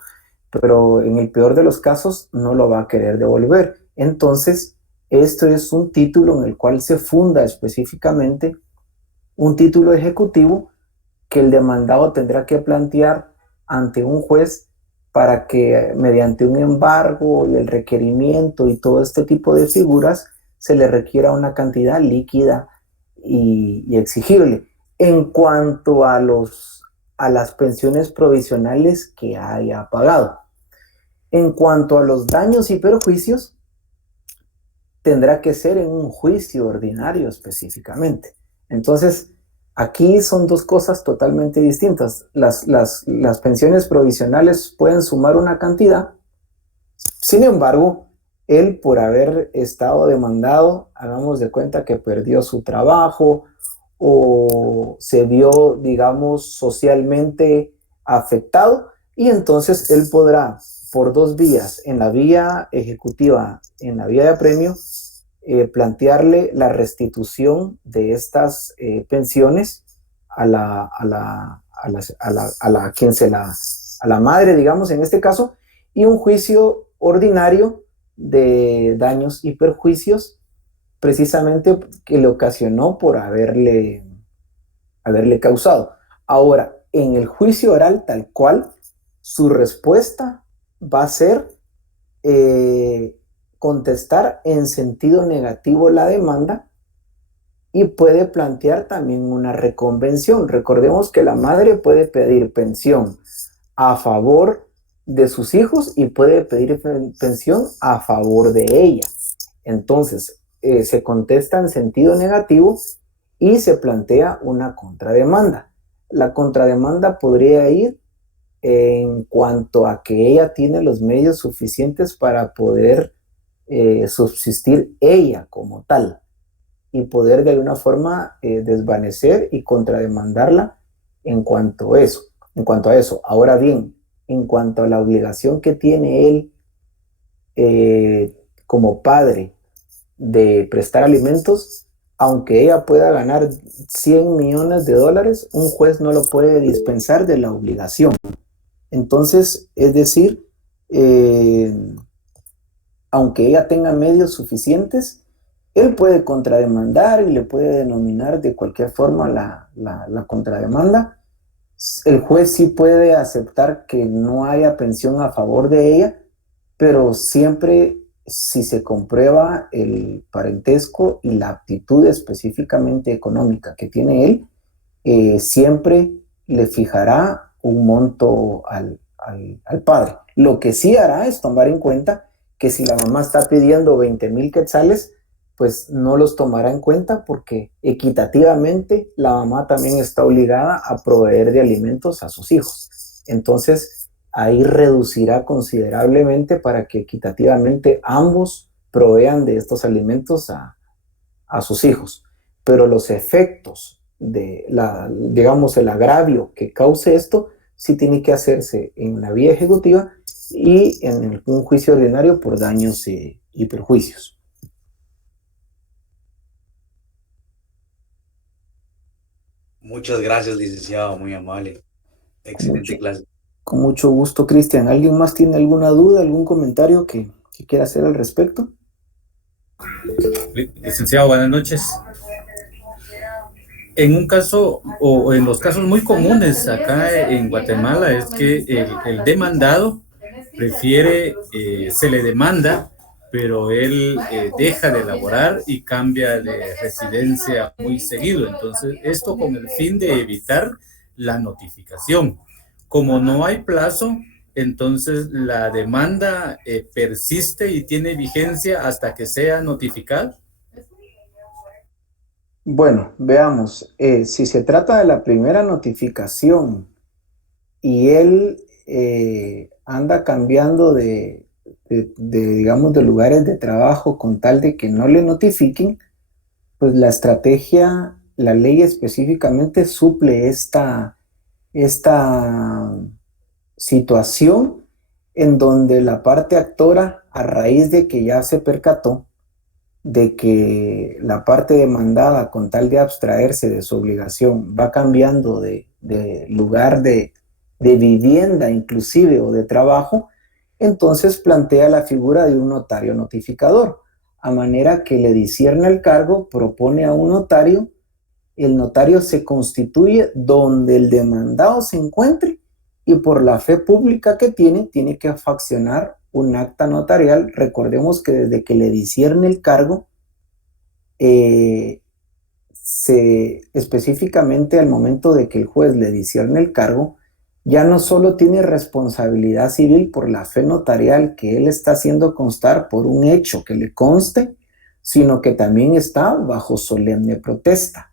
Pero en el peor de los casos no lo va a querer devolver. Entonces, esto es un título en el cual se funda específicamente un título ejecutivo que el demandado tendrá que plantear ante un juez para que mediante un embargo y el requerimiento y todo este tipo de figuras se le requiera una cantidad líquida y exigible. En cuanto a las pensiones provisionales que haya pagado. En cuanto a los daños y perjuicios, tendrá que ser en un juicio ordinario específicamente. Entonces, aquí son dos cosas totalmente distintas. Las pensiones provisionales pueden sumar una cantidad, sin embargo, él por haber estado demandado, hagamos de cuenta que perdió su trabajo o se vio, digamos, socialmente afectado y entonces él podrá por dos vías, en la vía ejecutiva, en la vía de apremio, plantearle la restitución de estas pensiones a la madre, digamos, en este caso, y un juicio ordinario de daños y perjuicios, precisamente que le ocasionó por haberle causado. Ahora, en el juicio oral tal cual, su respuesta va a ser contestar en sentido negativo la demanda y puede plantear también una reconvención. Recordemos que la madre puede pedir pensión a favor de sus hijos y puede pedir pensión a favor de ella. Entonces, se contesta en sentido negativo y se plantea una contrademanda. La contrademanda podría ir en cuanto a que ella tiene los medios suficientes para poder subsistir ella como tal y poder de alguna forma desvanecer y contrademandarla en cuanto a eso. Ahora bien, en cuanto a la obligación que tiene él como padre de prestar alimentos, aunque ella pueda ganar $100 millones, un juez no lo puede dispensar de la obligación. Entonces, es decir, aunque ella tenga medios suficientes, él puede contrademandar y le puede denominar de cualquier forma la contrademanda. El juez sí puede aceptar que no haya pensión a favor de ella, pero siempre si se comprueba el parentesco y la aptitud específicamente económica que tiene él, siempre le fijará un monto al padre. Lo que sí hará es tomar en cuenta que si la mamá está pidiendo 20,000 quetzales, pues no los tomará en cuenta porque equitativamente la mamá también está obligada a proveer de alimentos a sus hijos. Entonces, ahí reducirá considerablemente para que equitativamente ambos provean de estos alimentos a sus hijos. Pero los efectos de digamos, el agravio que cause esto, sí tiene que hacerse en la vía ejecutiva y en un juicio ordinario por daños y perjuicios. Muchas gracias, licenciado, muy amable. Excelente clase. Con mucho gusto, Cristian. ¿Alguien más tiene alguna duda, algún comentario que quiera hacer al respecto? Licenciado, buenas noches. En un caso, o en los casos muy comunes acá en Guatemala, es que el demandado prefiere, se le demanda, pero él deja de laborar y cambia de residencia muy seguido. Entonces, esto con el fin de evitar la notificación. Como no hay plazo, entonces la demanda persiste y tiene vigencia hasta que sea notificada. Bueno, veamos. Si se trata de la primera notificación y él anda cambiando digamos, de lugares de trabajo con tal de que no le notifiquen, pues la estrategia, la ley específicamente suple esta situación en donde la parte actora, a raíz de que ya se percató de que la parte demandada, con tal de abstraerse de su obligación, va cambiando de lugar de vivienda inclusive o de trabajo, entonces plantea la figura de un notario notificador, a manera que le discierne el cargo, propone a un notario, el notario se constituye donde el demandado se encuentre y por la fe pública que tiene que faccionar un acta notarial. Recordemos que desde que le discierne el cargo, específicamente al momento de que el juez le discierne el cargo, ya no solo tiene responsabilidad civil por la fe notarial que él está haciendo constar por un hecho que le conste, sino que también está bajo solemne protesta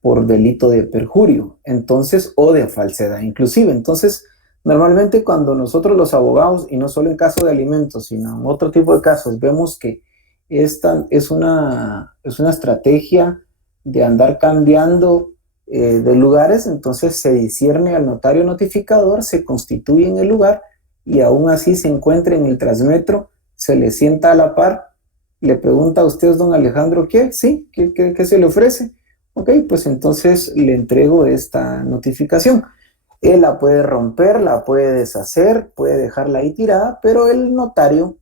por delito de perjurio, entonces, o de falsedad inclusive. Entonces, normalmente cuando nosotros los abogados, y no solo en caso de alimentos, sino en otro tipo de casos, vemos que esta es una estrategia de andar cambiando de lugares, entonces se discierne al notario notificador, se constituye en el lugar y aún así se encuentra en el Transmetro, se le sienta a la par, le pregunta a usted, don Alejandro, ¿qué? ¿Sí? ¿Qué se le ofrece? Ok, pues entonces le entrego esta notificación. Él la puede romper, la puede deshacer, puede dejarla ahí tirada, pero el notario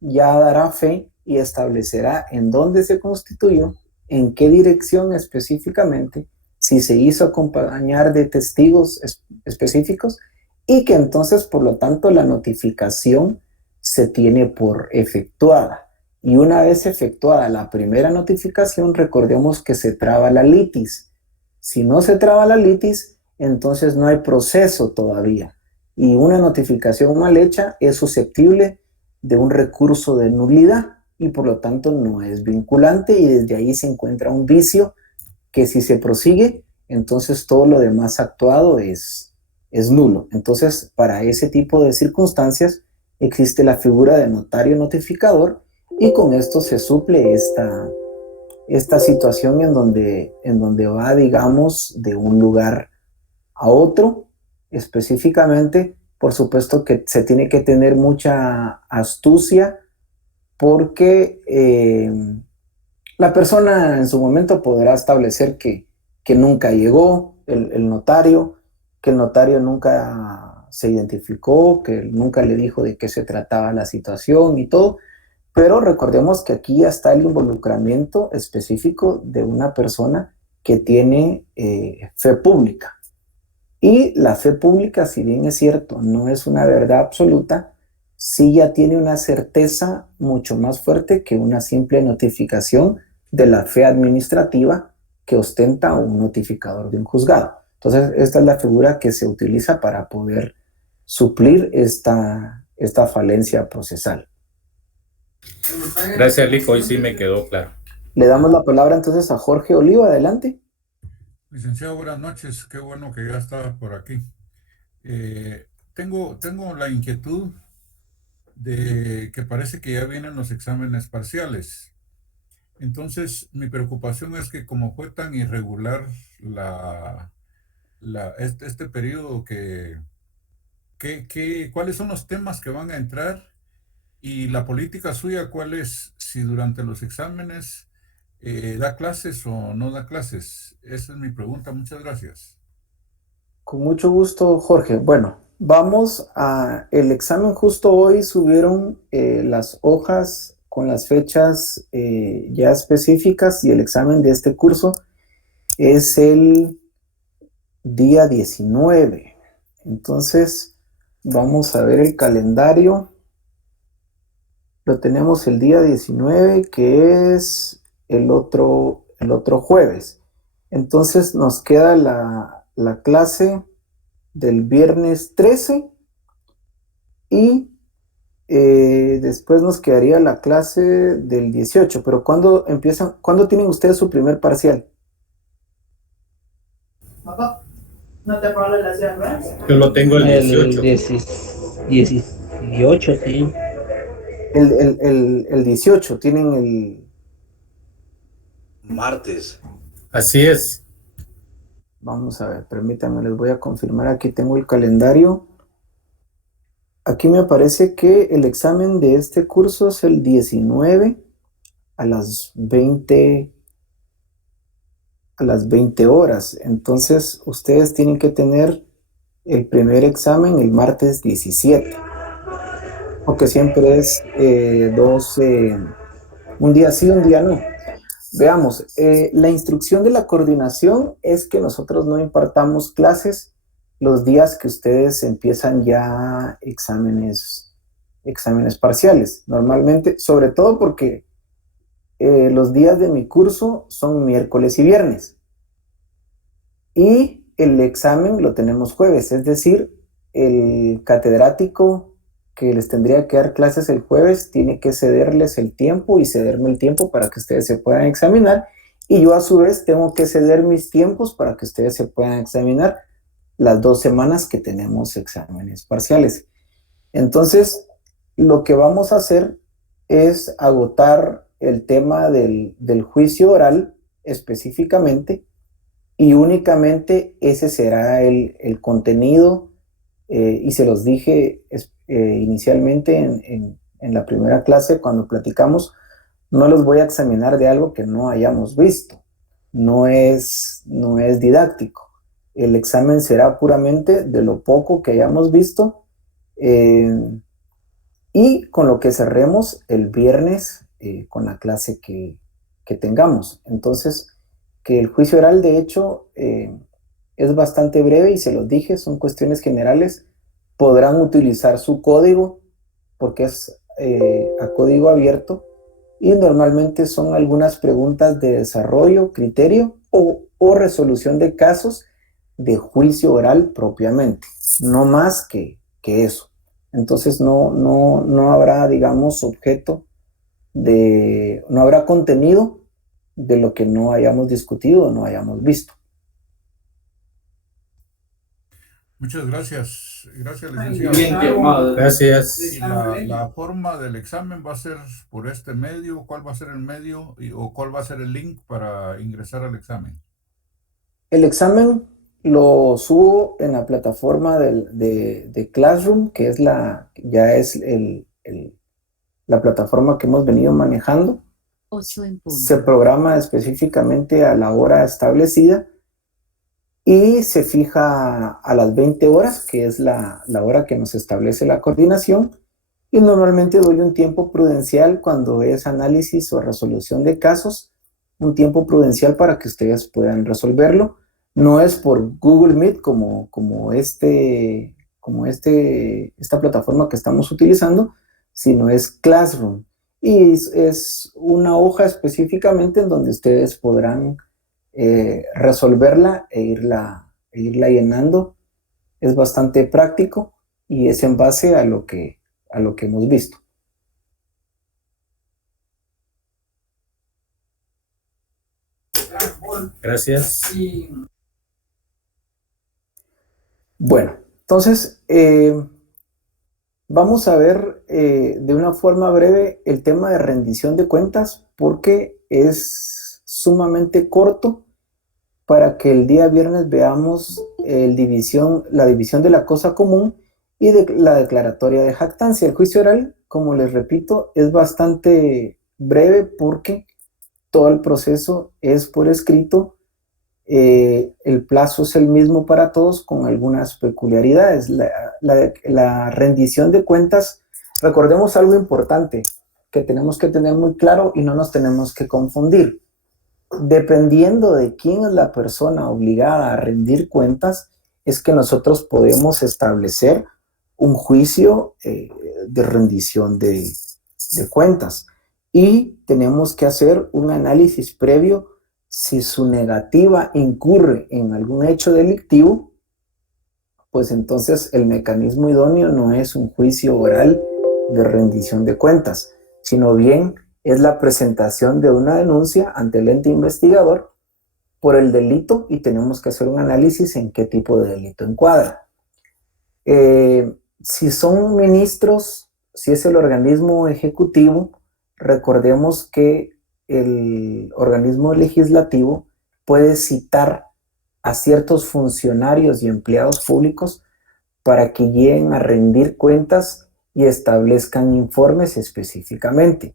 ya dará fe y establecerá en dónde se constituyó, en qué dirección específicamente, si se hizo acompañar de testigos específicos, y que entonces, por lo tanto, la notificación se tiene por efectuada. Y una vez efectuada la primera notificación, recordemos que se traba la litis. Si no se traba la litis, entonces no hay proceso todavía. Y una notificación mal hecha es susceptible de un recurso de nulidad y por lo tanto no es vinculante, y desde ahí se encuentra un vicio que si se prosigue, entonces todo lo demás actuado es nulo. Entonces, para ese tipo de circunstancias existe la figura de notario notificador, y con esto se suple esta situación en donde va, digamos, de un lugar a otro. Específicamente, por supuesto que se tiene que tener mucha astucia, porque la persona en su momento podrá establecer que nunca llegó el notario, que el notario nunca se identificó, que nunca le dijo de qué se trataba la situación y todo, pero recordemos que aquí ya está el involucramiento específico de una persona que tiene fe pública. Y la fe pública, si bien es cierto, no es una verdad absoluta, sí ya tiene una certeza mucho más fuerte que una simple notificación de la fe administrativa que ostenta un notificador de un juzgado. Entonces, esta es la figura que se utiliza para poder suplir esta falencia procesal. Gracias, Lico, hoy sí me quedó claro. Le damos la palabra entonces a Jorge Oliva, adelante. Licenciado, buenas noches, qué bueno que ya está por aquí. Tengo la inquietud de que parece que ya vienen los exámenes parciales. Entonces, mi preocupación es que como fue tan irregular este periodo, ¿cuáles son los temas que van a entrar? Y la política suya, ¿cuál es? Si durante los exámenes da clases o no da clases. Esa es mi pregunta. Muchas gracias. Con mucho gusto, Jorge. Bueno, vamos a el examen. Justo hoy subieron las hojas con las fechas ya específicas, y el examen de este curso es el día 19. Entonces, vamos a ver el calendario. Lo tenemos el día 19, que es el otro jueves. Entonces nos queda la clase del viernes 13 y después nos quedaría la clase del 18. Pero ¿cuándo tienen ustedes su primer parcial? Papá, ¿no te acuerdas de la ciudad, verdad? Yo lo tengo el 18. 18, sí. El 18, tienen el... Martes. Así es. Vamos a ver, permítanme, les voy a confirmar. Aquí tengo el calendario. Aquí me aparece que el examen de este curso es el 19 a las 20 horas. Entonces, ustedes tienen que tener el primer examen el martes 17. Porque siempre es un día sí, un día no. Veamos, la instrucción de la coordinación es que nosotros no impartamos clases los días que ustedes empiezan ya exámenes parciales. Normalmente, sobre todo porque los días de mi curso son miércoles y viernes. Y el examen lo tenemos jueves, es decir, el catedrático que les tendría que dar clases el jueves tiene que cederles el tiempo y cederme el tiempo para que ustedes se puedan examinar, y yo a su vez tengo que ceder mis tiempos para que ustedes se puedan examinar las 2 semanas que tenemos exámenes parciales. Entonces, lo que vamos a hacer es agotar el tema del juicio oral específicamente, y únicamente ese será el contenido, y se los dije inicialmente en la primera clase cuando platicamos. No los voy a examinar de algo que no hayamos visto, no es didáctico. El examen será puramente de lo poco que hayamos visto y con lo que cerremos el viernes con la clase que tengamos. Entonces, que el juicio oral, de hecho, es bastante breve y se los dije, son cuestiones generales. Podrán utilizar su código porque es a código abierto y normalmente son algunas preguntas de desarrollo, criterio o resolución de casos de juicio oral propiamente, no más que eso. Entonces no habrá, digamos, no habrá contenido de lo que no hayamos discutido o no hayamos visto. Muchas gracias. Gracias, licenciado. Gracias. Y la forma del examen va a ser por este medio. ¿Cuál va a ser el medio o cuál va a ser el link para ingresar al examen? El examen lo subo en la plataforma de Classroom, que es la plataforma que hemos venido manejando. Se programa específicamente a la hora establecida y se fija a las 20 horas, que es la hora que nos establece la coordinación, y normalmente doy un tiempo prudencial cuando es análisis o resolución de casos, un tiempo prudencial para que ustedes puedan resolverlo. No es por Google Meet como esta plataforma que estamos utilizando, sino es Classroom. Y es una hoja específicamente en donde ustedes podrán resolverla e irla llenando. Es bastante práctico y es en base a lo que hemos visto. Gracias. Bueno, entonces vamos a ver de una forma breve el tema de rendición de cuentas porque es sumamente corto para que el día viernes veamos la división de la cosa común y de la declaratoria de jactancia. El juicio oral, como les repito, es bastante breve porque todo el proceso es por escrito. El plazo es el mismo para todos con algunas peculiaridades. La rendición de cuentas, recordemos algo importante que tenemos que tener muy claro y no nos tenemos que confundir. Dependiendo de quién es la persona obligada a rendir cuentas, es que nosotros podemos establecer un juicio de rendición de cuentas y tenemos que hacer un análisis previo. Si su negativa incurre en algún hecho delictivo, pues entonces el mecanismo idóneo no es un juicio oral de rendición de cuentas, sino bien es la presentación de una denuncia ante el ente investigador por el delito y tenemos que hacer un análisis en qué tipo de delito encuadra. Si son ministros, si es el organismo ejecutivo, recordemos que el organismo legislativo puede citar a ciertos funcionarios y empleados públicos para que lleguen a rendir cuentas y establezcan informes específicamente.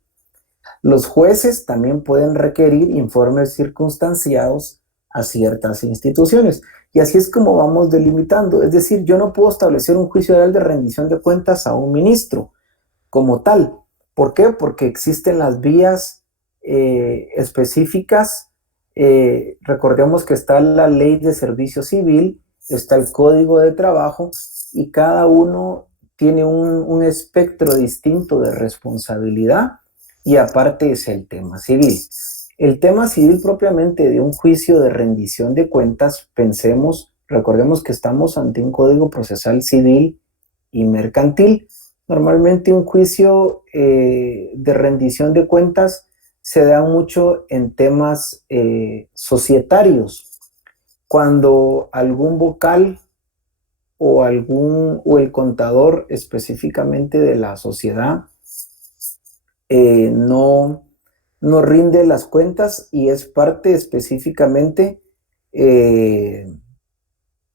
Los jueces también pueden requerir informes circunstanciados a ciertas instituciones. Y así es como vamos delimitando. Es decir, yo no puedo establecer un juicio oral de rendición de cuentas a un ministro como tal. ¿Por qué? Porque existen las vías específicas. Recordemos que está la ley de servicio civil, está el código de trabajo y cada uno tiene un espectro distinto de responsabilidad y aparte es el tema civil. El tema civil propiamente de un juicio de rendición de cuentas, recordemos que estamos ante un código procesal civil y mercantil. Normalmente un juicio de rendición de cuentas se da mucho en temas societarios, cuando algún vocal o el contador específicamente de la sociedad no rinde las cuentas y es parte específicamente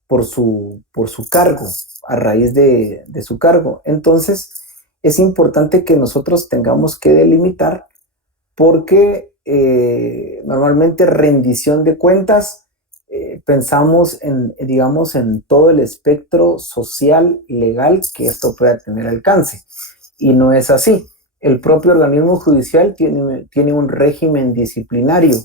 por su cargo, a raíz de su cargo. Entonces es importante que nosotros tengamos que delimitar porque normalmente rendición de cuentas pensamos digamos, en todo el espectro social, legal que esto pueda tener alcance. Y no es así. El propio organismo judicial tiene un régimen disciplinario.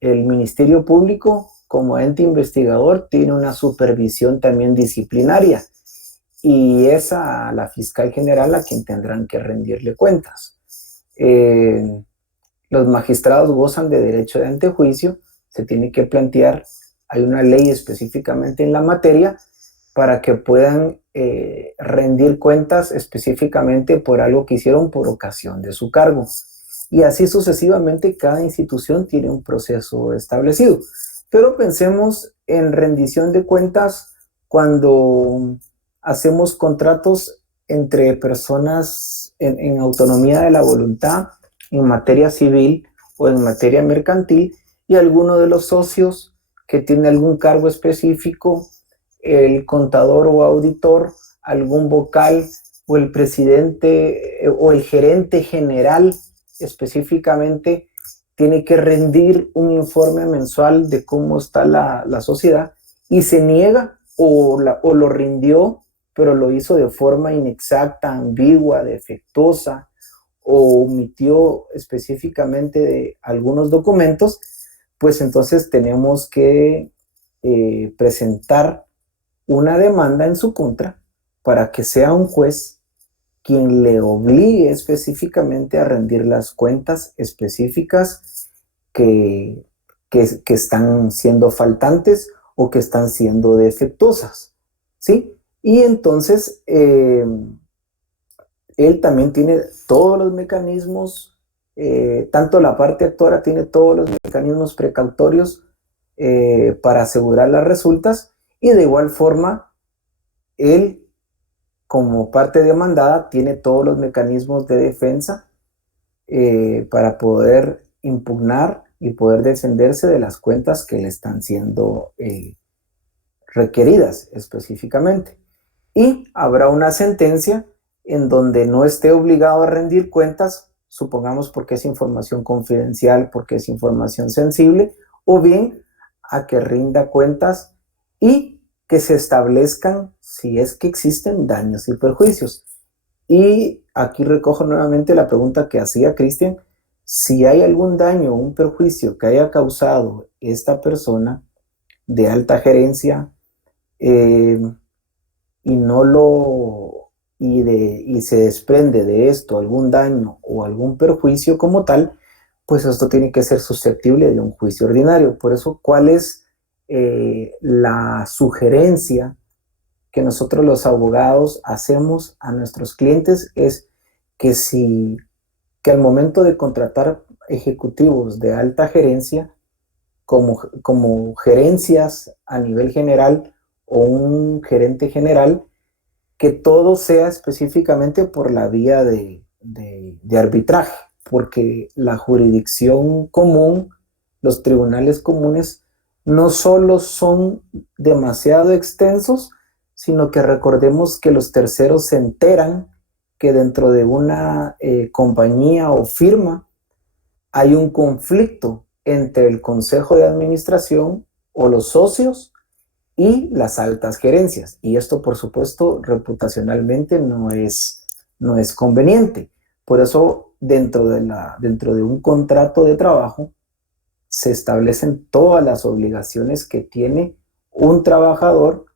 El Ministerio Público, como ente investigador, tiene una supervisión también disciplinaria. Y es a la fiscal general a quien tendrán que rendirle cuentas. Los magistrados gozan de derecho de antejuicio, se tiene que plantear, hay una ley específicamente en la materia para que puedan rendir cuentas específicamente por algo que hicieron por ocasión de su cargo. Y así sucesivamente cada institución tiene un proceso establecido. Pero pensemos en rendición de cuentas cuando hacemos contratos entre personas en autonomía de la voluntad, en materia civil o en materia mercantil, y alguno de los socios que tiene algún cargo específico, el contador o auditor, algún vocal o el presidente o el gerente general específicamente, tiene que rendir un informe mensual de cómo está la sociedad y se niega o lo rindió, pero lo hizo de forma inexacta, ambigua, defectuosa, o omitió específicamente de algunos documentos, pues entonces tenemos que presentar una demanda en su contra para que sea un juez quien le obligue específicamente a rendir las cuentas específicas que están siendo faltantes o que están siendo defectuosas, ¿sí? Y entonces él también tiene todos los mecanismos, tanto la parte actora tiene todos los mecanismos precautorios para asegurar las resultas, y de igual forma él, como parte demandada, tiene todos los mecanismos de defensa para poder impugnar y poder defenderse de las cuentas que le están siendo requeridas específicamente. Y habrá una sentencia en donde no esté obligado a rendir cuentas, supongamos porque es información confidencial, porque es información sensible, o bien a que rinda cuentas y que se establezcan, si es que existen, daños y perjuicios. Y aquí recojo nuevamente la pregunta que hacía Cristian: si hay algún daño o un perjuicio que haya causado esta persona de alta gerencia y se desprende de esto algún daño o algún perjuicio como tal, pues esto tiene que ser susceptible de un juicio ordinario. Por eso, ¿cuál es la sugerencia que nosotros los abogados hacemos a nuestros clientes? Es que al momento de contratar ejecutivos de alta gerencia, como gerencias a nivel general o un gerente general, que todo sea específicamente por la vía de arbitraje, porque la jurisdicción común, los tribunales comunes, no solo son demasiado extensos, sino que recordemos que los terceros se enteran que dentro de una compañía o firma hay un conflicto entre el consejo de administración o los socios y las altas gerencias. Y esto, por supuesto, reputacionalmente no es conveniente. Por eso, dentro de un contrato de trabajo, se establecen todas las obligaciones que tiene un trabajador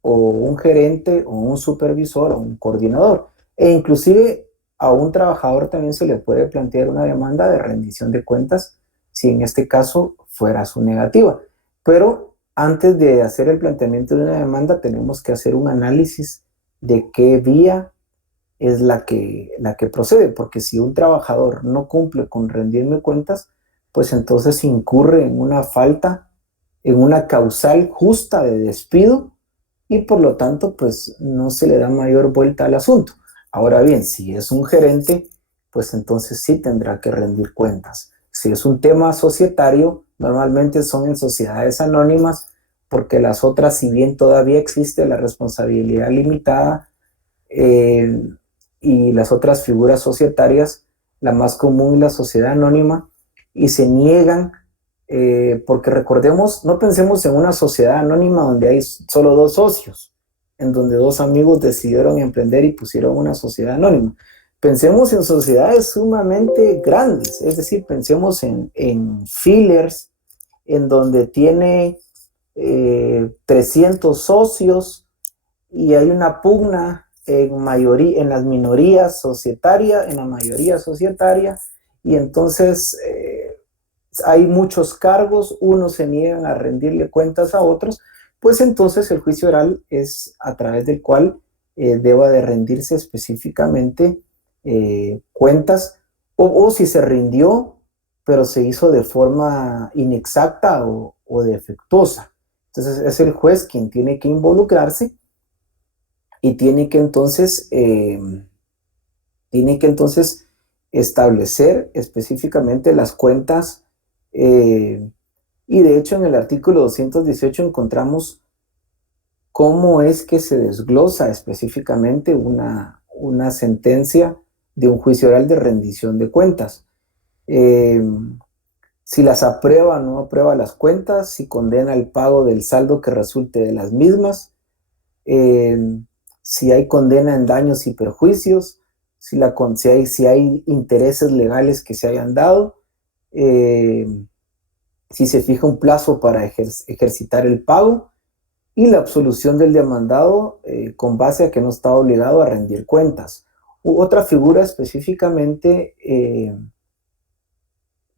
o un gerente o un supervisor o un coordinador. E inclusive a un trabajador también se le puede plantear una demanda de rendición de cuentas si en este caso fuera su negativa. Pero antes de hacer el planteamiento de una demanda tenemos que hacer un análisis de qué vía es la que procede, porque si un trabajador no cumple con rendirme cuentas, pues entonces incurre en una falta, en una causal justa de despido, y por lo tanto pues no se le da mayor vuelta al asunto. Ahora bien, si es un gerente, pues entonces sí tendrá que rendir cuentas. Si es un tema societario, normalmente son en sociedades anónimas, porque las otras, si bien todavía existe la responsabilidad limitada y las otras figuras societarias, la más común es la sociedad anónima, y se niegan porque recordemos, no pensemos en una sociedad anónima donde hay solo dos socios, en donde dos amigos decidieron emprender y pusieron una sociedad anónima. Pensemos en sociedades sumamente grandes, es decir, pensemos en fillers, en donde tiene 300 socios y hay una pugna en las minorías societarias, en la mayoría societaria, y entonces hay muchos cargos, unos se niegan a rendirle cuentas a otros, pues entonces el juicio oral es a través del cual deba de rendirse específicamente cuentas, o si se rindió, pero se hizo de forma inexacta o defectuosa. Entonces es el juez quien tiene que involucrarse y tiene que entonces establecer específicamente las cuentas, y de hecho en el artículo 218 encontramos cómo es que se desglosa específicamente una sentencia de un juicio oral de rendición de cuentas. Si las aprueba o no aprueba las cuentas, si condena el pago del saldo que resulte de las mismas, si hay condena en daños y perjuicios, si hay intereses legales que se hayan dado, si se fija un plazo para ejercitar el pago, y la absolución del demandado con base a que no está obligado a rendir cuentas. Otra figura específicamente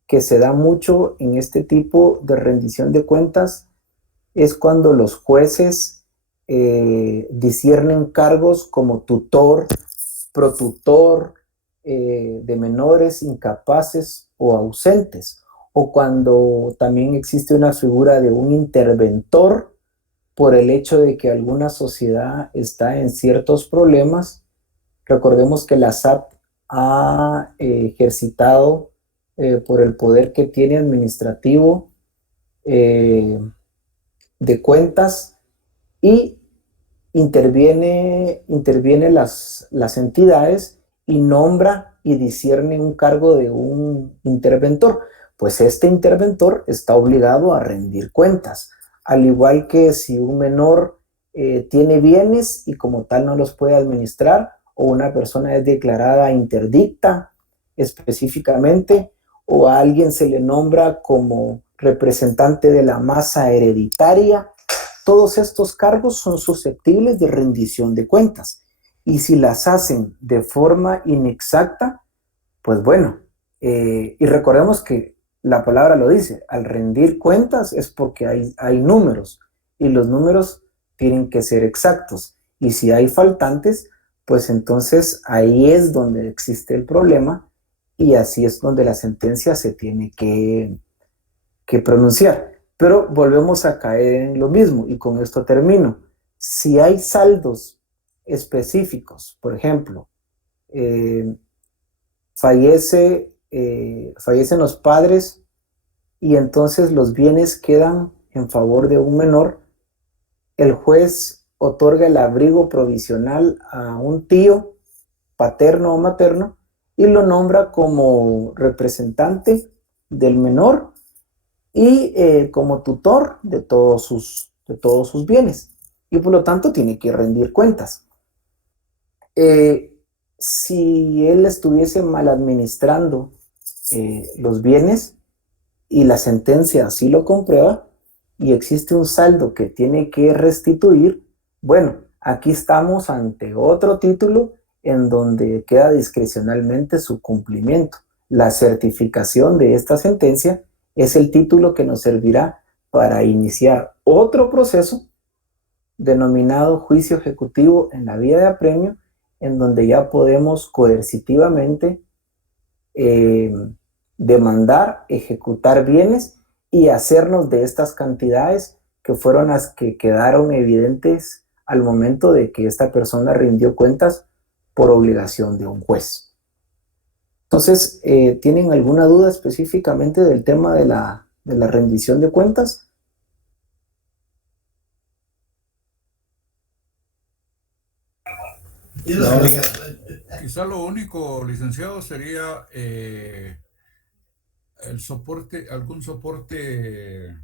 que se da mucho en este tipo de rendición de cuentas es cuando los jueces disciernen cargos como tutor, protutor de menores incapaces o ausentes, o cuando también existe una figura de un interventor por el hecho de que alguna sociedad está en ciertos problemas. Recordemos que la SAT ha ejercitado por el poder que tiene administrativo de cuentas, y interviene las entidades y nombra y discierne un cargo de un interventor. Pues este interventor está obligado a rendir cuentas, al igual que si un menor tiene bienes y como tal no los puede administrar, o una persona es declarada interdicta específicamente, o a alguien se le nombra como representante de la masa hereditaria. Todos estos cargos son susceptibles de rendición de cuentas, y si las hacen de forma inexacta, pues bueno, y recordemos que la palabra lo dice, al rendir cuentas es porque hay números, y los números tienen que ser exactos, y si hay faltantes, pues entonces ahí es donde existe el problema, y así es donde la sentencia se tiene que pronunciar. Pero volvemos a caer en lo mismo, y con esto termino. Si hay saldos específicos, por ejemplo, fallecen los padres y entonces los bienes quedan en favor de un menor, el juez otorga el abrigo provisional a un tío, paterno o materno, y lo nombra como representante del menor y como tutor de todos sus bienes, y por lo tanto tiene que rendir cuentas. Si él estuviese mal administrando los bienes y la sentencia así lo comprueba y existe un saldo que tiene que restituir, bueno, aquí estamos ante otro título en donde queda discrecionalmente su cumplimiento. La certificación de esta sentencia es el título que nos servirá para iniciar otro proceso denominado juicio ejecutivo en la vía de apremio, en donde ya podemos coercitivamente demandar, ejecutar bienes y hacernos de estas cantidades que fueron las que quedaron evidentes al momento de que esta persona rindió cuentas por obligación de un juez. Entonces, ¿tienen alguna duda específicamente del tema de la rendición de cuentas? No. Quizá lo único, licenciado, sería el soporte, algún soporte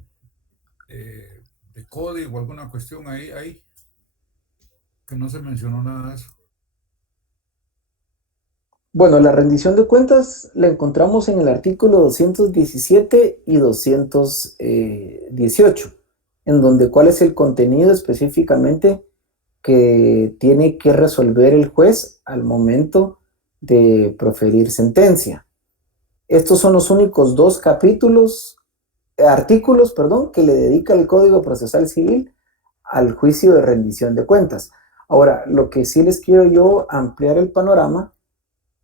de código, alguna cuestión ahí, que no se mencionó nada de eso. Bueno, la rendición de cuentas la encontramos en el artículo 217 y 218, en donde cuál es el contenido específicamente que tiene que resolver el juez al momento de proferir sentencia. Estos son los únicos dos artículos, que le dedica el Código Procesal Civil al juicio de rendición de cuentas. Ahora, lo que sí les quiero yo ampliar el panorama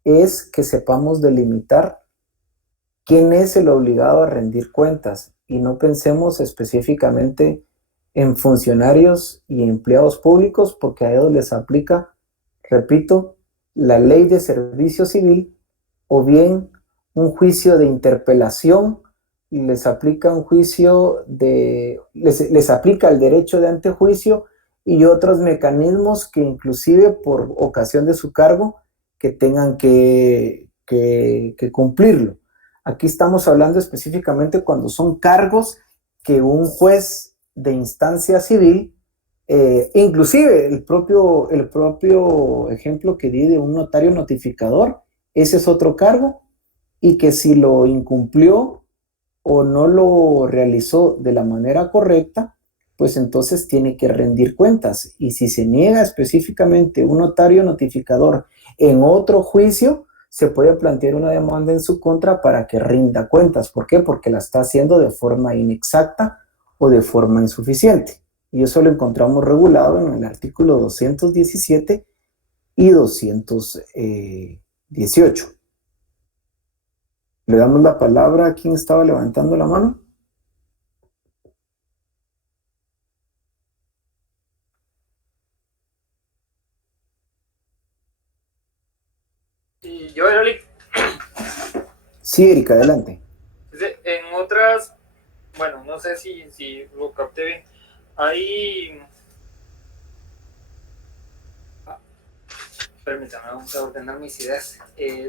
es que sepamos delimitar quién es el obligado a rendir cuentas y no pensemos específicamente en funcionarios y empleados públicos, porque a ellos les aplica, repito, la ley de servicio civil, o bien un juicio de interpelación, les aplica les aplica el derecho de antejuicio y otros mecanismos que inclusive por ocasión de su cargo que tengan que cumplirlo. Aquí estamos hablando específicamente cuando son cargos que un juez de instancia civil, inclusive el propio ejemplo que di de un notario notificador, ese es otro cargo, y que si lo incumplió o no lo realizó de la manera correcta, pues entonces tiene que rendir cuentas. Y si se niega específicamente un notario notificador en otro juicio, se puede plantear una demanda en su contra para que rinda cuentas. ¿Por qué? Porque la está haciendo de forma inexacta o de forma insuficiente. Y eso lo encontramos regulado en el artículo 217 y 218. Le damos la palabra a quien estaba levantando la mano. Y yo, Eric. Sí, Erika, adelante. En otras, bueno, no sé si lo capté bien. Hay... Permítame, vamos a ordenar mis ideas.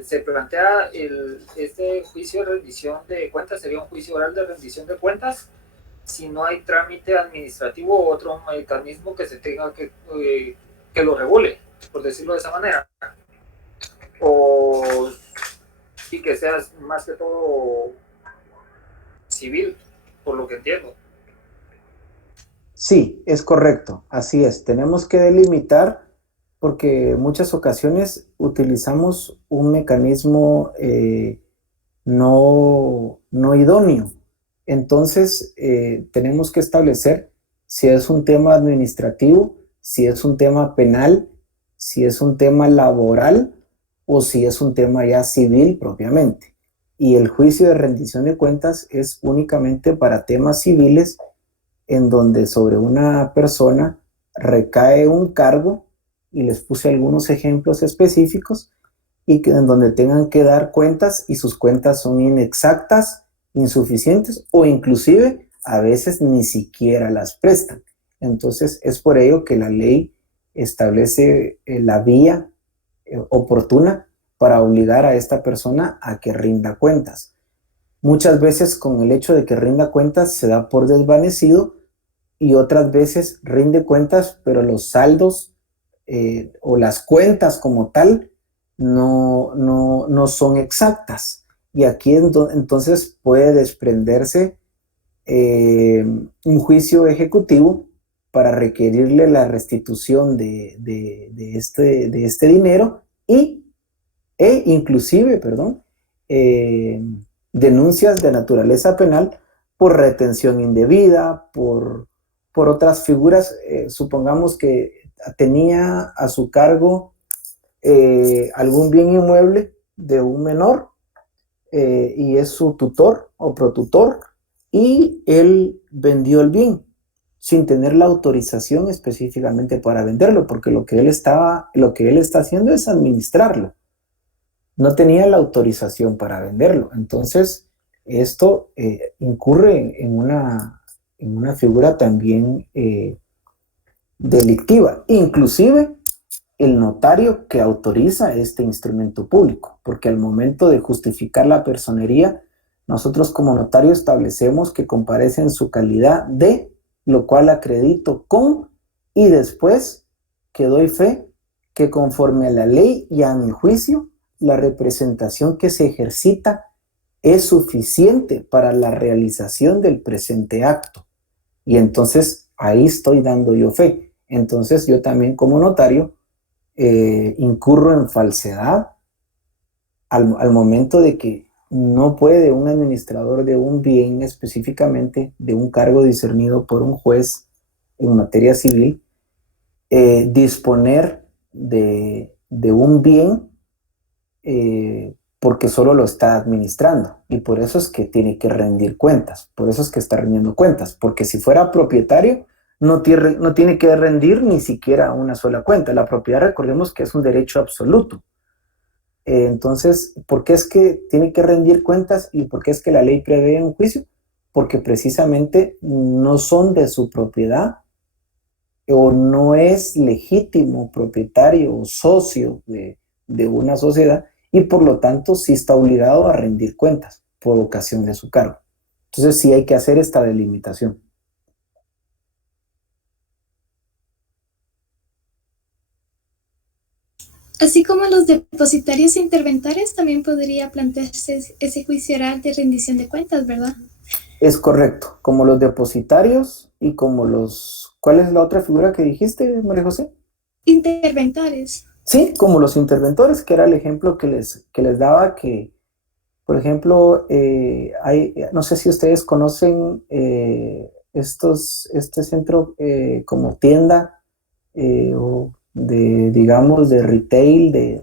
Se plantea este juicio de rendición de cuentas, sería un juicio oral de rendición de cuentas, si no hay trámite administrativo o otro mecanismo que se tenga que lo regule, por decirlo de esa manera. Y que sea más que todo civil, por lo que entiendo. Sí, es correcto, así es. Tenemos que delimitar porque en muchas ocasiones utilizamos un mecanismo no idóneo. Entonces, tenemos que establecer si es un tema administrativo, si es un tema penal, si es un tema laboral o si es un tema ya civil propiamente. Y el juicio de rendición de cuentas es únicamente para temas civiles en donde sobre una persona recae un cargo, y les puse algunos ejemplos específicos, y en donde tengan que dar cuentas y sus cuentas son inexactas, insuficientes o inclusive a veces ni siquiera las prestan. Entonces es por ello que la ley establece la vía oportuna para obligar a esta persona a que rinda cuentas. Muchas veces con el hecho de que rinda cuentas se da por desvanecido y otras veces rinde cuentas, pero los saldos o las cuentas como tal no son exactas. Y aquí entonces puede desprenderse un juicio ejecutivo para requerirle la restitución de este dinero inclusive, denuncias de naturaleza penal por retención indebida, por otras figuras. Supongamos que tenía a su cargo algún bien inmueble de un menor y es su tutor o protutor, y él vendió el bien sin tener la autorización específicamente para venderlo, porque lo que él está haciendo es administrarlo. No tenía la autorización para venderlo. Entonces, esto incurre en una figura también delictiva. Inclusive, el notario que autoriza este instrumento público, porque al momento de justificar la personería, Nosotros como notario establecemos que comparece en su calidad de, lo cual acredito con, y después que doy fe que conforme a la ley y a mi juicio, la representación que se ejercita es suficiente para la realización del presente acto. Y entonces ahí estoy dando yo fe. Entonces yo también como notario incurro en falsedad al momento de que no puede un administrador de un bien, específicamente de un cargo discernido por un juez en materia civil, disponer de un bien porque solo lo está administrando, y por eso es que tiene que rendir cuentas, por eso es que está rendiendo cuentas, porque si fuera propietario no tiene que rendir ni siquiera una sola cuenta. La propiedad, recordemos que es un derecho absoluto. Entonces, ¿por qué es que tiene que rendir cuentas y por qué es que la ley prevé un juicio? Porque precisamente no son de su propiedad o no es legítimo propietario o socio de una sociedad, y por lo tanto sí está obligado a rendir cuentas por ocasión de su cargo. Entonces sí hay que hacer esta delimitación. Así como los depositarios e interventores, también podría plantearse ese juicio oral de rendición de cuentas, ¿verdad? Es correcto, como los depositarios y como los... ¿Cuál es la otra figura que dijiste, María José? Interventores. Sí, como los interventores, que era el ejemplo que les daba, que, por ejemplo, no sé si ustedes conocen este centro como tienda o digamos, de retail,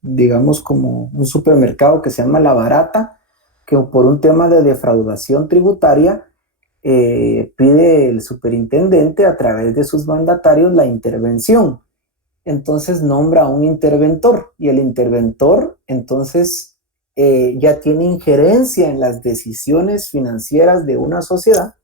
digamos, como un supermercado que se llama La Barata, que por un tema de defraudación tributaria pide el superintendente a través de sus mandatarios la intervención. Entonces nombra a un interventor, y el interventor entonces ya tiene injerencia en las decisiones financieras de una sociedad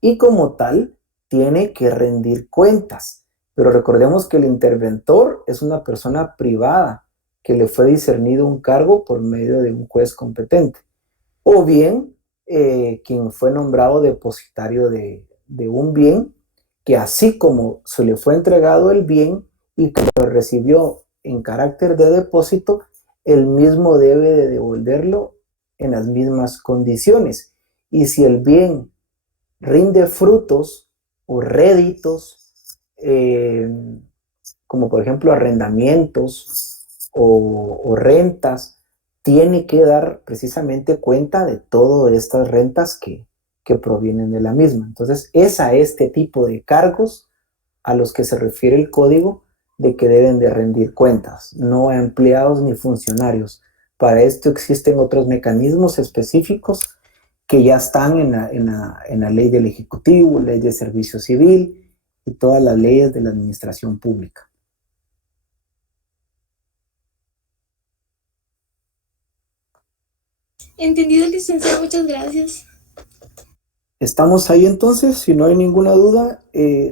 y como tal tiene que rendir cuentas. Pero recordemos que el interventor es una persona privada que le fue discernido un cargo por medio de un juez competente, o bien quien fue nombrado depositario de un bien, que así como se le fue entregado el bien y que lo recibió en carácter de depósito, el mismo debe de devolverlo en las mismas condiciones. Y si el bien rinde frutos o réditos, como por ejemplo arrendamientos o rentas, tiene que dar precisamente cuenta de todas estas rentas que provienen de la misma. Entonces es a este tipo de cargos a los que se refiere el código de que deben de rendir cuentas, no a empleados ni funcionarios. Para esto existen otros mecanismos específicos que ya están en la ley del Ejecutivo, ley de Servicio Civil y todas las leyes de la administración pública. Entendido, licenciado, muchas gracias. Estamos ahí entonces, si no hay ninguna duda,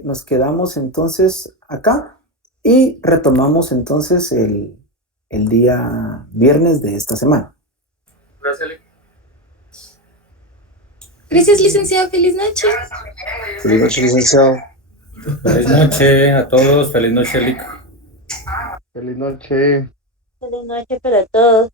nos quedamos entonces acá y retomamos entonces el día viernes de esta semana. Gracias, Lic. Gracias, licenciado. Feliz noche. Feliz noche, licenciado. Feliz noche a todos, feliz noche, Lic. Feliz noche. Feliz noche para todos.